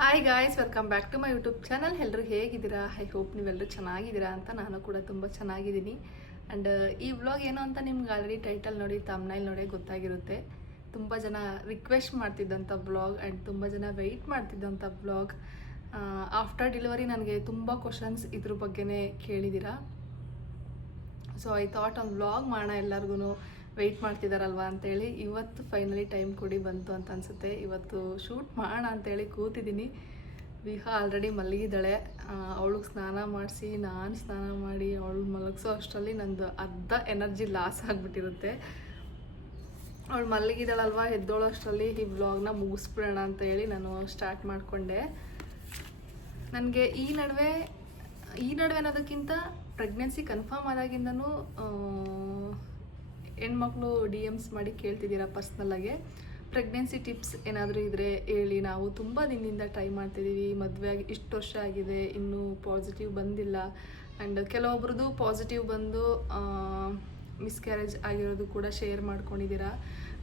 Hi guys, welcome back to my YouTube channel. ಎಲ್ಲರೂ ಹೇಗಿದ್ದೀರಾ? I hope ನೀವೆಲ್ಲರೂ ಚೆನ್ನಾಗಿದ್ದೀರಾ ಅಂತ. ನಾನು ಕೂಡ ತುಂಬ ಚೆನ್ನಾಗಿದ್ದೀನಿ. ಆ್ಯಂಡ್ ಈ ವ್ಲಾಗ್ ಏನು ಅಂತ ನಿಮ್ಗೆ ಆಲ್ರೆಡಿ ಟೈಟಲ್ ನೋಡಿ, ತಮ್ನೈಲ್ ನೋಡಿ ಗೊತ್ತಾಗಿರುತ್ತೆ. ತುಂಬ ಜನ ರಿಕ್ವೆಸ್ಟ್ ಮಾಡ್ತಿದ್ದಂಥ ವ್ಲಾಗ್ ಆ್ಯಂಡ್ ತುಂಬ ಜನ ವೆಯ್ಟ್ ಮಾಡ್ತಿದ್ದಂಥ ವ್ಲಾಗ್. ಆಫ್ಟರ್ ಡೆಲಿವರಿ ನನಗೆ ತುಂಬ ಕ್ವಶನ್ಸ್ ಇದ್ರ ಬಗ್ಗೆನೇ ಕೇಳಿದ್ದೀರಾ. ಸೊ ಐ ಥಾಟ್ ಒಂದು ವ್ಲಾಗ್ ಮಾಡೋಣ, ಎಲ್ಲರಿಗೂ ವೆಯ್ಟ್ ಮಾಡ್ತಿದ್ದಾರಲ್ವ ಅಂತೇಳಿ ಇವತ್ತು ಫೈನಲಿ ಟೈಮ್ ಕೊಡಿ ಬಂತು ಅಂತ ಅನಿಸುತ್ತೆ. ಇವತ್ತು ಶೂಟ್ ಮಾಡೋಣ ಅಂತೇಳಿ ಕೂತಿದ್ದೀನಿ. ವಿಹಾ ಆಲ್ರೆಡಿ ಮಲಗಿದ್ದಾಳೆ. ಅವಳಿಗೆ ಸ್ನಾನ ಮಾಡಿಸಿ ನಾನು ಸ್ನಾನ ಮಾಡಿ ಅವಳು ಮಲಗಿಸೋ ಅಷ್ಟರಲ್ಲಿ ನಂದು ಅರ್ಧ ಎನರ್ಜಿ ಲಾಸ್ ಆಗಿಬಿಟ್ಟಿರುತ್ತೆ. ಅವಳು ಮಲಗಿದ್ದಾಳಲ್ವ, ಎದ್ದೋಳೋ ಅಷ್ಟರಲ್ಲಿ ಈ ವ್ಲಾಗ್ನ ಮುಗಿಸ್ಬಿಡೋಣ ಅಂತ ಹೇಳಿ ನಾನು ಸ್ಟಾರ್ಟ್ ಮಾಡಿಕೊಂಡೆ. ನನಗೆ ಈ ನಡುವೆ ಅನ್ನೋದಕ್ಕಿಂತ ಪ್ರೆಗ್ನೆನ್ಸಿ ಕನ್ಫರ್ಮ್ ಆದಾಗಿಂದನೂ ಹೆಣ್ಮಕ್ಳು DMs ಮಾಡಿ ಕೇಳ್ತಿದ್ದೀರಾ ಪರ್ಸ್ನಲ್ಲಾಗೆ. ಪ್ರೆಗ್ನೆನ್ಸಿ ಟಿಪ್ಸ್ ಏನಾದರೂ ಇದ್ದರೆ ಹೇಳಿ, ನಾವು ತುಂಬ ದಿನದಿಂದ ಟ್ರೈ ಮಾಡ್ತಿದ್ದೀವಿ, ಮದುವೆ ಆಗಿ ಇಷ್ಟು ವರ್ಷ ಆಗಿದೆ, ಇನ್ನೂ ಪಾಸಿಟಿವ್ ಬಂದಿಲ್ಲ. ಆ್ಯಂಡ್ ಕೆಲವೊಬ್ರದ್ದು ಪಾಸಿಟಿವ್ ಬಂದು ಮಿಸ್ಕ್ಯಾರೇಜ್ ಆಗಿರೋದು ಕೂಡ ಶೇರ್ ಮಾಡ್ಕೊಂಡಿದ್ದೀರಾ.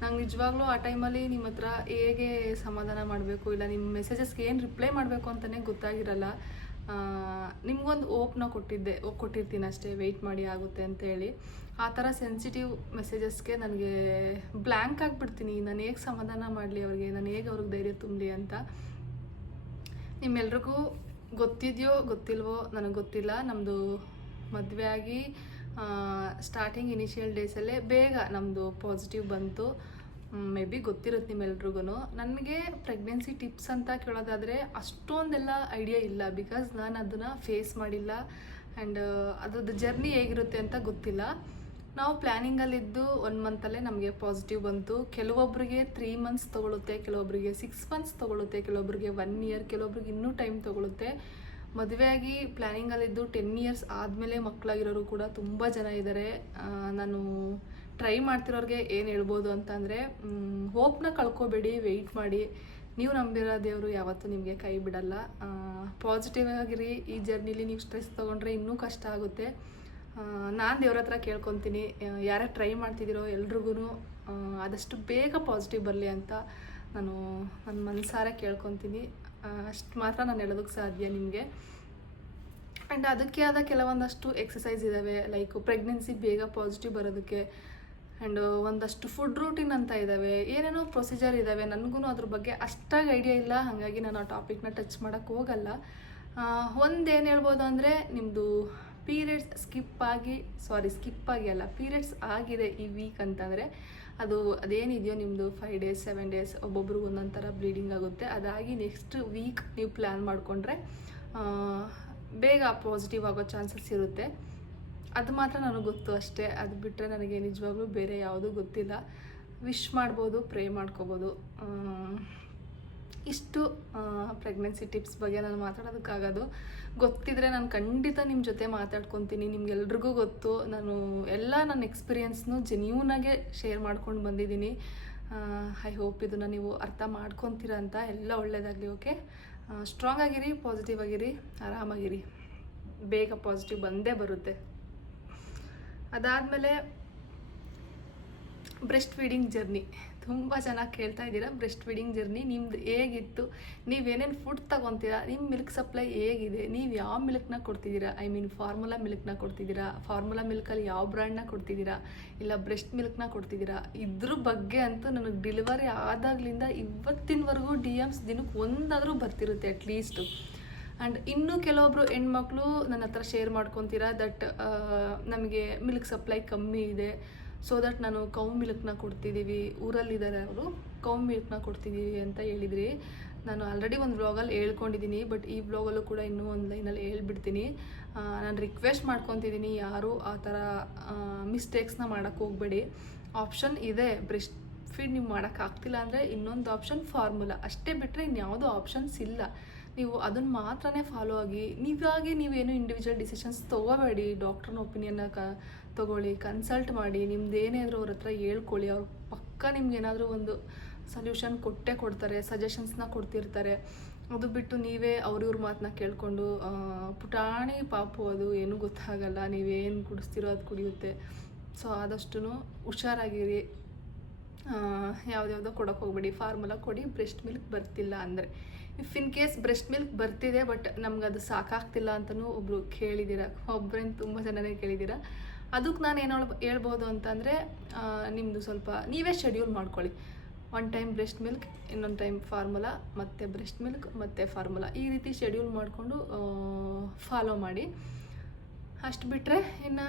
ನಂಗೆ ನಿಜವಾಗ್ಲೂ ಆ ಟೈಮಲ್ಲಿ ನಿಮ್ಮ ಹತ್ರ ಹೇಗೆ ಸಮಾಧಾನ ಮಾಡಬೇಕು, ಇಲ್ಲ ನಿಮ್ಮ ಮೆಸೇಜಸ್ಗೆ ಏನು ರಿಪ್ಲೈ ಮಾಡಬೇಕು ಅಂತಲೇ ಗೊತ್ತಾಗಿರಲ್ಲ. ನಿಮ್ಗೊಂದು ಓಪ್ನ ಕೊಟ್ಟಿರ್ತೀನಿ ಅಷ್ಟೇ, ವೆಯ್ಟ್ ಮಾಡಿ ಆಗುತ್ತೆ ಅಂತೇಳಿ. ಆ ಥರ ಸೆನ್ಸಿಟಿವ್ ಮೆಸೇಜಸ್ಗೆ ನನಗೆ ಬ್ಲ್ಯಾಂಕ್ ಆಗಿಬಿಡ್ತೀನಿ. ನಾನು ಹೇಗೆ ಸಮಾಧಾನ ಮಾಡಲಿ ಅವ್ರಿಗೆ, ನಾನು ಹೇಗೆ ಅವ್ರಿಗೆ ಧೈರ್ಯ ತುಂಬಲಿ ಅಂತ. ನಿಮ್ಮೆಲ್ರಿಗೂ ಗೊತ್ತಿದೆಯೋ ಗೊತ್ತಿಲ್ವೋ ನನಗೆ ಗೊತ್ತಿಲ್ಲ. ನಮ್ಮದು ಮದುವೆ ಆಗಿ ಸ್ಟಾರ್ಟಿಂಗ್ ಇನಿಷಿಯಲ್ ಡೇಸಲ್ಲೇ ಬೇಗ ನಮ್ಮದು ಪಾಸಿಟಿವ್ ಬಂತು. ಮೇ ಬಿ ಗೊತ್ತಿರುತ್ತೆ ನಿಮ್ಮೆಲ್ರಿಗೂ. ನನಗೆ ಪ್ರೆಗ್ನೆನ್ಸಿ ಟಿಪ್ಸ್ ಅಂತ ಕೇಳೋದಾದರೆ ಅಷ್ಟೊಂದೆಲ್ಲ ಐಡಿಯಾ ಇಲ್ಲ, ಬಿಕಾಸ್ ನಾನು ಅದನ್ನು ಫೇಸ್ ಮಾಡಿಲ್ಲ. ಆ್ಯಂಡ್ ಅದ್ರದ್ದು ಜರ್ನಿ ಹೇಗಿರುತ್ತೆ ಅಂತ ಗೊತ್ತಿಲ್ಲ. ನಾವು ಪ್ಲ್ಯಾನಿಂಗಲ್ಲಿದ್ದು 1 ಮಂತಲ್ಲೇ ನಮಗೆ ಪಾಸಿಟಿವ್ ಬಂತು. ಕೆಲವೊಬ್ಬರಿಗೆ 3 ಮಂತ್ಸ್ ತೊಗೊಳುತ್ತೆ, ಕೆಲವೊಬ್ಬರಿಗೆ 6 ಮಂತ್ಸ್ ತೊಗೊಳುತ್ತೆ, ಕೆಲವೊಬ್ಬರಿಗೆ 1 ಇಯರ್, ಕೆಲವೊಬ್ರಿಗೆ ಇನ್ನೂ ಟೈಮ್ ತೊಗೊಳುತ್ತೆ. ಮದುವೆಯಾಗಿ ಪ್ಲ್ಯಾನಿಂಗಲ್ಲಿದ್ದು 10 ಇಯರ್ಸ್ ಆದಮೇಲೆ ಮಕ್ಕಳಾಗಿರೋರು ಕೂಡ ತುಂಬ ಜನ ಇದ್ದಾರೆ. ನಾನು ಟ್ರೈ ಮಾಡ್ತಿರೋರಿಗೆ ಏನು ಹೇಳ್ಬೋದು ಅಂತಂದರೆ, ಹೋಪ್ನ ಕಳ್ಕೊಬೇಡಿ, ವೆಯ್ಟ್ ಮಾಡಿ. ನೀವು ನಂಬಿರೋ ದೇವರು ಯಾವತ್ತೂ ನಿಮಗೆ ಕೈ ಬಿಡಲ್ಲ. ಪಾಸಿಟಿವ್ ಆಗಿರಿ. ಈ ಜರ್ನಿಲಿ ನೀವು ಸ್ಟ್ರೆಸ್ ತೊಗೊಂಡ್ರೆ ಇನ್ನೂ ಕಷ್ಟ ಆಗುತ್ತೆ. ನಾನು ದೇವ್ರ ಹತ್ರ ಕೇಳ್ಕೊತೀನಿ, ಯಾರೇ ಟ್ರೈ ಮಾಡ್ತಿದ್ದೀರೋ ಎಲ್ರಿಗೂ ಆದಷ್ಟು ಬೇಗ ಪಾಸಿಟಿವ್ ಬರಲಿ ಅಂತ ನಾನು ನನ್ನ ಮನಸಾರೆ ಕೇಳ್ಕೊತೀನಿ. ಅಷ್ಟು ಮಾತ್ರ ನಾನು ಹೇಳೋದಕ್ಕೆ ಸಾಧ್ಯ ನಿಮಗೆ. ಆ್ಯಂಡ್ ಅದಕ್ಕೆ ಆದ ಕೆಲವೊಂದಷ್ಟು ಎಕ್ಸಸೈಸ್ ಇದ್ದಾವೆ, ಲೈಕ್ ಪ್ರೆಗ್ನೆನ್ಸಿ ಬೇಗ ಪಾಸಿಟಿವ್ ಬರೋದಕ್ಕೆ. ಆ್ಯಂಡ್ ಒಂದಷ್ಟು ಫುಡ್ ರೂಟೀನ್ ಅಂತ ಇದ್ದಾವೆ, ಏನೇನೋ ಪ್ರೊಸೀಜರ್ ಇದ್ದಾವೆ. ನನಗೂ ಅದ್ರ ಬಗ್ಗೆ ಅಷ್ಟಾಗಿ ಐಡಿಯಾ ಇಲ್ಲ, ಹಾಗಾಗಿ ನಾನು ಆ ಟಾಪಿಕ್ನ ಟಚ್ ಮಾಡೋಕ್ಕೆ ಹೋಗಲ್ಲ. ಒಂದೇನು ಹೇಳ್ಬೋದು ಅಂದರೆ, ನಿಮ್ಮದು ಪೀರಿಯಡ್ಸ್ ಸ್ಕಿಪ್ ಆಗಿ ಅಲ್ಲ, ಪೀರಿಯಡ್ಸ್ ಆಗಿದೆ ಈ ವೀಕ್ ಅಂತಂದರೆ ಅದೇನಿದೆಯೋ ನಿಮ್ಮದು 5 ಡೇಸ್ 7 ಡೇಸ್ ಒಬ್ಬೊಬ್ರಿಗೆ ಒಂದೊಂದು ಥರ ಬ್ಲೀಡಿಂಗ್ ಆಗುತ್ತೆ. ಅದಾಗಿ ನೆಕ್ಸ್ಟ್ ವೀಕ್ ನೀವು ಪ್ಲ್ಯಾನ್ ಮಾಡಿಕೊಂಡ್ರೆ ಬೇಗ ಪಾಸಿಟಿವ್ ಆಗೋ ಚಾನ್ಸಸ್ ಇರುತ್ತೆ. ಅದು ಮಾತ್ರ ನನಗೆ ಗೊತ್ತು ಅಷ್ಟೇ. ಅದು ಬಿಟ್ಟರೆ ನನಗೆ ನಿಜವಾಗ್ಲೂ ಬೇರೆ ಯಾವುದೂ ಗೊತ್ತಿಲ್ಲ. ವಿಶ್ ಮಾಡ್ಬೋದು, ಪ್ರೇ ಮಾಡ್ಕೋಬೋದು. ಇಷ್ಟು ಪ್ರೆಗ್ನೆನ್ಸಿ ಟಿಪ್ಸ್ ಬಗ್ಗೆ ನಾನು ಮಾತಾಡೋದಕ್ಕಾಗೋದು. ಗೊತ್ತಿದ್ರೆ ನಾನು ಖಂಡಿತ ನಿಮ್ಮ ಜೊತೆ ಮಾತಾಡ್ಕೊತೀನಿ. ನಿಮ್ಗೆಲ್ರಿಗೂ ಗೊತ್ತು, ನಾನು ಎಲ್ಲ ನನ್ನ ಎಕ್ಸ್ಪೀರಿಯನ್ಸ್ನು ಜೆನ್ಯೂನಾಗೆ ಶೇರ್ ಮಾಡ್ಕೊಂಡು ಬಂದಿದ್ದೀನಿ. ಐ ಹೋಪ್ ಇದನ್ನು ನೀವು ಅರ್ಥ ಮಾಡ್ಕೊತೀರ ಅಂತ. ಎಲ್ಲ ಒಳ್ಳೆಯದಾಗಲಿ. ಓಕೆ, ಸ್ಟ್ರಾಂಗ್ ಆಗಿರಿ, ಪಾಸಿಟಿವ್ ಆಗಿರಿ, ಆರಾಮಾಗಿರಿ. ಬೇಗ ಪಾಸಿಟಿವ್ ಬಂದೇ ಬರುತ್ತೆ. ಅದಾದಮೇಲೆ ಬ್ರೆಸ್ಟ್ ಫೀಡಿಂಗ್ ಜರ್ನಿ ತುಂಬ ಜನ ಕೇಳ್ತಾ ಇದ್ದೀರಾ. ಬ್ರೆಸ್ಟ್ ಫೀಡಿಂಗ್ ಜರ್ನಿ ನಿಮ್ದು ಹೇಗಿತ್ತು, ನೀವೇನೇನು ಫುಡ್ ತೊಗೊತೀರಾ, ನಿಮ್ಮ ಮಿಲ್ಕ್ ಸಪ್ಲೈ ಹೇಗಿದೆ, ನೀವು ಯಾವ ಮಿಲ್ಕ್ನ ಕೊಡ್ತಿದ್ದೀರಾ, ಐ ಮೀನ್ ಫಾರ್ಮುಲಾ ಮಿಲ್ಕ್ನ ಕೊಡ್ತಿದ್ದೀರಾ, ಫಾರ್ಮುಲಾ ಮಿಲ್ಕಲ್ಲಿ ಯಾವ ಬ್ರ್ಯಾಂಡ್ನ ಕೊಡ್ತಿದ್ದೀರಾ, ಇಲ್ಲ ಬ್ರೆಸ್ಟ್ ಮಿಲ್ಕ್ನ ಕೊಡ್ತಿದ್ದೀರಾ, ಇದ್ರ ಬಗ್ಗೆ ಅಂತೂ ನನಗೆ ಡೆಲಿವರಿ ಆದಾಗಲಿಂದ ಇವತ್ತಿನವರೆಗೂ DMs ದಿನಕ್ಕೆ ಒಂದಾದರೂ ಬರ್ತಿರುತ್ತೆ ಅಟ್ಲೀಸ್ಟು. ಆ್ಯಂಡ್ ಇನ್ನೂ ಕೆಲವೊಬ್ಬರು ಹೆಣ್ಮಕ್ಳು ನನ್ನ ಹತ್ರ ಶೇರ್ ಮಾಡ್ಕೊತೀರಾ ದಟ್ ನಮಗೆ ಮಿಲ್ಕ್ ಸಪ್ಲೈ ಕಮ್ಮಿ ಇದೆ, ಸೊ ದಟ್ ನಾನು ಕೌ ಮಿಲ್ಕ್ನ ಕೊಡ್ತಿದ್ದೀವಿ. ಊರಲ್ಲಿದ್ದಾರೆ ಅವರು, ಕೌ ಮಿಲ್ಕ್ನ ಕೊಡ್ತಿದ್ದೀವಿ ಅಂತ ಹೇಳಿದ್ರಿ. ನಾನು ಆಲ್ರೆಡಿ ಒಂದು ವ್ಲಾಗಲ್ಲಿ ಹೇಳ್ಕೊಂಡಿದ್ದೀನಿ, ಬಟ್ ಈ ವ್ಲಾಗಲ್ಲೂ ಕೂಡ ಇನ್ನೂ ಒಂದು ಲೈನಲ್ಲಿ ಹೇಳ್ಬಿಡ್ತೀನಿ. ನಾನು ರಿಕ್ವೆಸ್ಟ್ ಮಾಡ್ಕೊತಿದ್ದೀನಿ, ಯಾರೂ ಆ ಥರ ಮಿಸ್ಟೇಕ್ಸ್ನ ಮಾಡೋಕ್ಕೆ ಹೋಗಬೇಡಿ. ಆಪ್ಷನ್ ಇದೆ, ಬ್ರೆಸ್ಟ್ ಫೀಡ್ ನೀವು ಮಾಡೋಕ್ಕಾಗ್ತಿಲ್ಲ ಅಂದರೆ ಇನ್ನೊಂದು ಆಪ್ಷನ್ ಫಾರ್ಮುಲಾ, ಅಷ್ಟೇ ಬಿಟ್ಟರೆ ಇನ್ಯಾವುದೂ ಆಪ್ಷನ್ಸ್ ಇಲ್ಲ. ನೀವು ಅದನ್ನು ಮಾತ್ರನೇ ಫಾಲೋ ಆಗಿ. ನೀವೇನು ಇಂಡಿವಿಜುವಲ್ ಡಿಸಿಷನ್ಸ್ ತೊಗೋಬೇಡಿ. ಡಾಕ್ಟ್ರನ್ನ ಒಪಿನಿಯನ್ನ ತೊಗೊಳ್ಳಿ, ಕನ್ಸಲ್ಟ್ ಮಾಡಿ, ನಿಮ್ದು ಏನೇ ಆದರೂ ಅವ್ರ ಹತ್ರ ಹೇಳ್ಕೊಳ್ಳಿ. ಅವ್ರು ಪಕ್ಕ ನಿಮ್ಗೆ ಏನಾದರೂ ಒಂದು ಸೊಲ್ಯೂಷನ್ ಕೊಡ್ತಾರೆ, ಸಜೆಷನ್ಸ್ನ ಕೊಡ್ತಿರ್ತಾರೆ. ಅದು ಬಿಟ್ಟು ನೀವೇ ಅವ್ರಿವ್ರ ಮಾತನ್ನ ಕೇಳಿಕೊಂಡು ಪುಟಾಣಿ ಪಾಪು, ಅದು ಏನೂ ಗೊತ್ತಾಗಲ್ಲ. ನೀವೇನು ಕುಡಿಸ್ತಿರೋ ಅದು ಕುಡಿಯುತ್ತೆ. ಸೊ ಆದಷ್ಟು ಹುಷಾರಾಗಿರಿ. ಯಾವುದ್ಯಾವುದೋ ಕೊಡೋಕೆ ಹೋಗ್ಬೇಡಿ. ಫಾರ್ಮುಲಾ ಕೊಡಿ, ಬ್ರೆಸ್ಟ್ ಮಿಲ್ಕ್ ಬರ್ತಿಲ್ಲ ಅಂದರೆ. If in case breast milk ಬರ್ತಿದೆ ಬಟ್ ನಮ್ಗೆ ಅದು ಸಾಕಾಗ್ತಿಲ್ಲ ಅಂತಲೂ ಒಬ್ಬರು ಕೇಳಿದ್ದೀರ, ಒಬ್ಬರೇನು ತುಂಬ ಜನನೇ ಕೇಳಿದ್ದೀರ. ಅದಕ್ಕೆ ನಾನು ಏನು ಹೇಳ್ಬೋದು ಅಂತಂದರೆ, ನಿಮ್ಮದು ಸ್ವಲ್ಪ ನೀವೇ ಶೆಡ್ಯೂಲ್ ಮಾಡ್ಕೊಳ್ಳಿ. 1 ಟೈಮ್ ಬ್ರೆಸ್ಟ್ ಮಿಲ್ಕ್, ಇನ್ನೊಂದು ಟೈಮ್ ಫಾರ್ಮುಲಾ, ಮತ್ತು ಬ್ರೆಸ್ಟ್ ಮಿಲ್ಕ್ ಮತ್ತು ಫಾರ್ಮುಲಾ, ಈ ರೀತಿ ಶೆಡ್ಯೂಲ್ ಮಾಡಿಕೊಂಡು ಫಾಲೋ ಮಾಡಿ. ಅಷ್ಟು ಬಿಟ್ಟರೆ ಇನ್ನು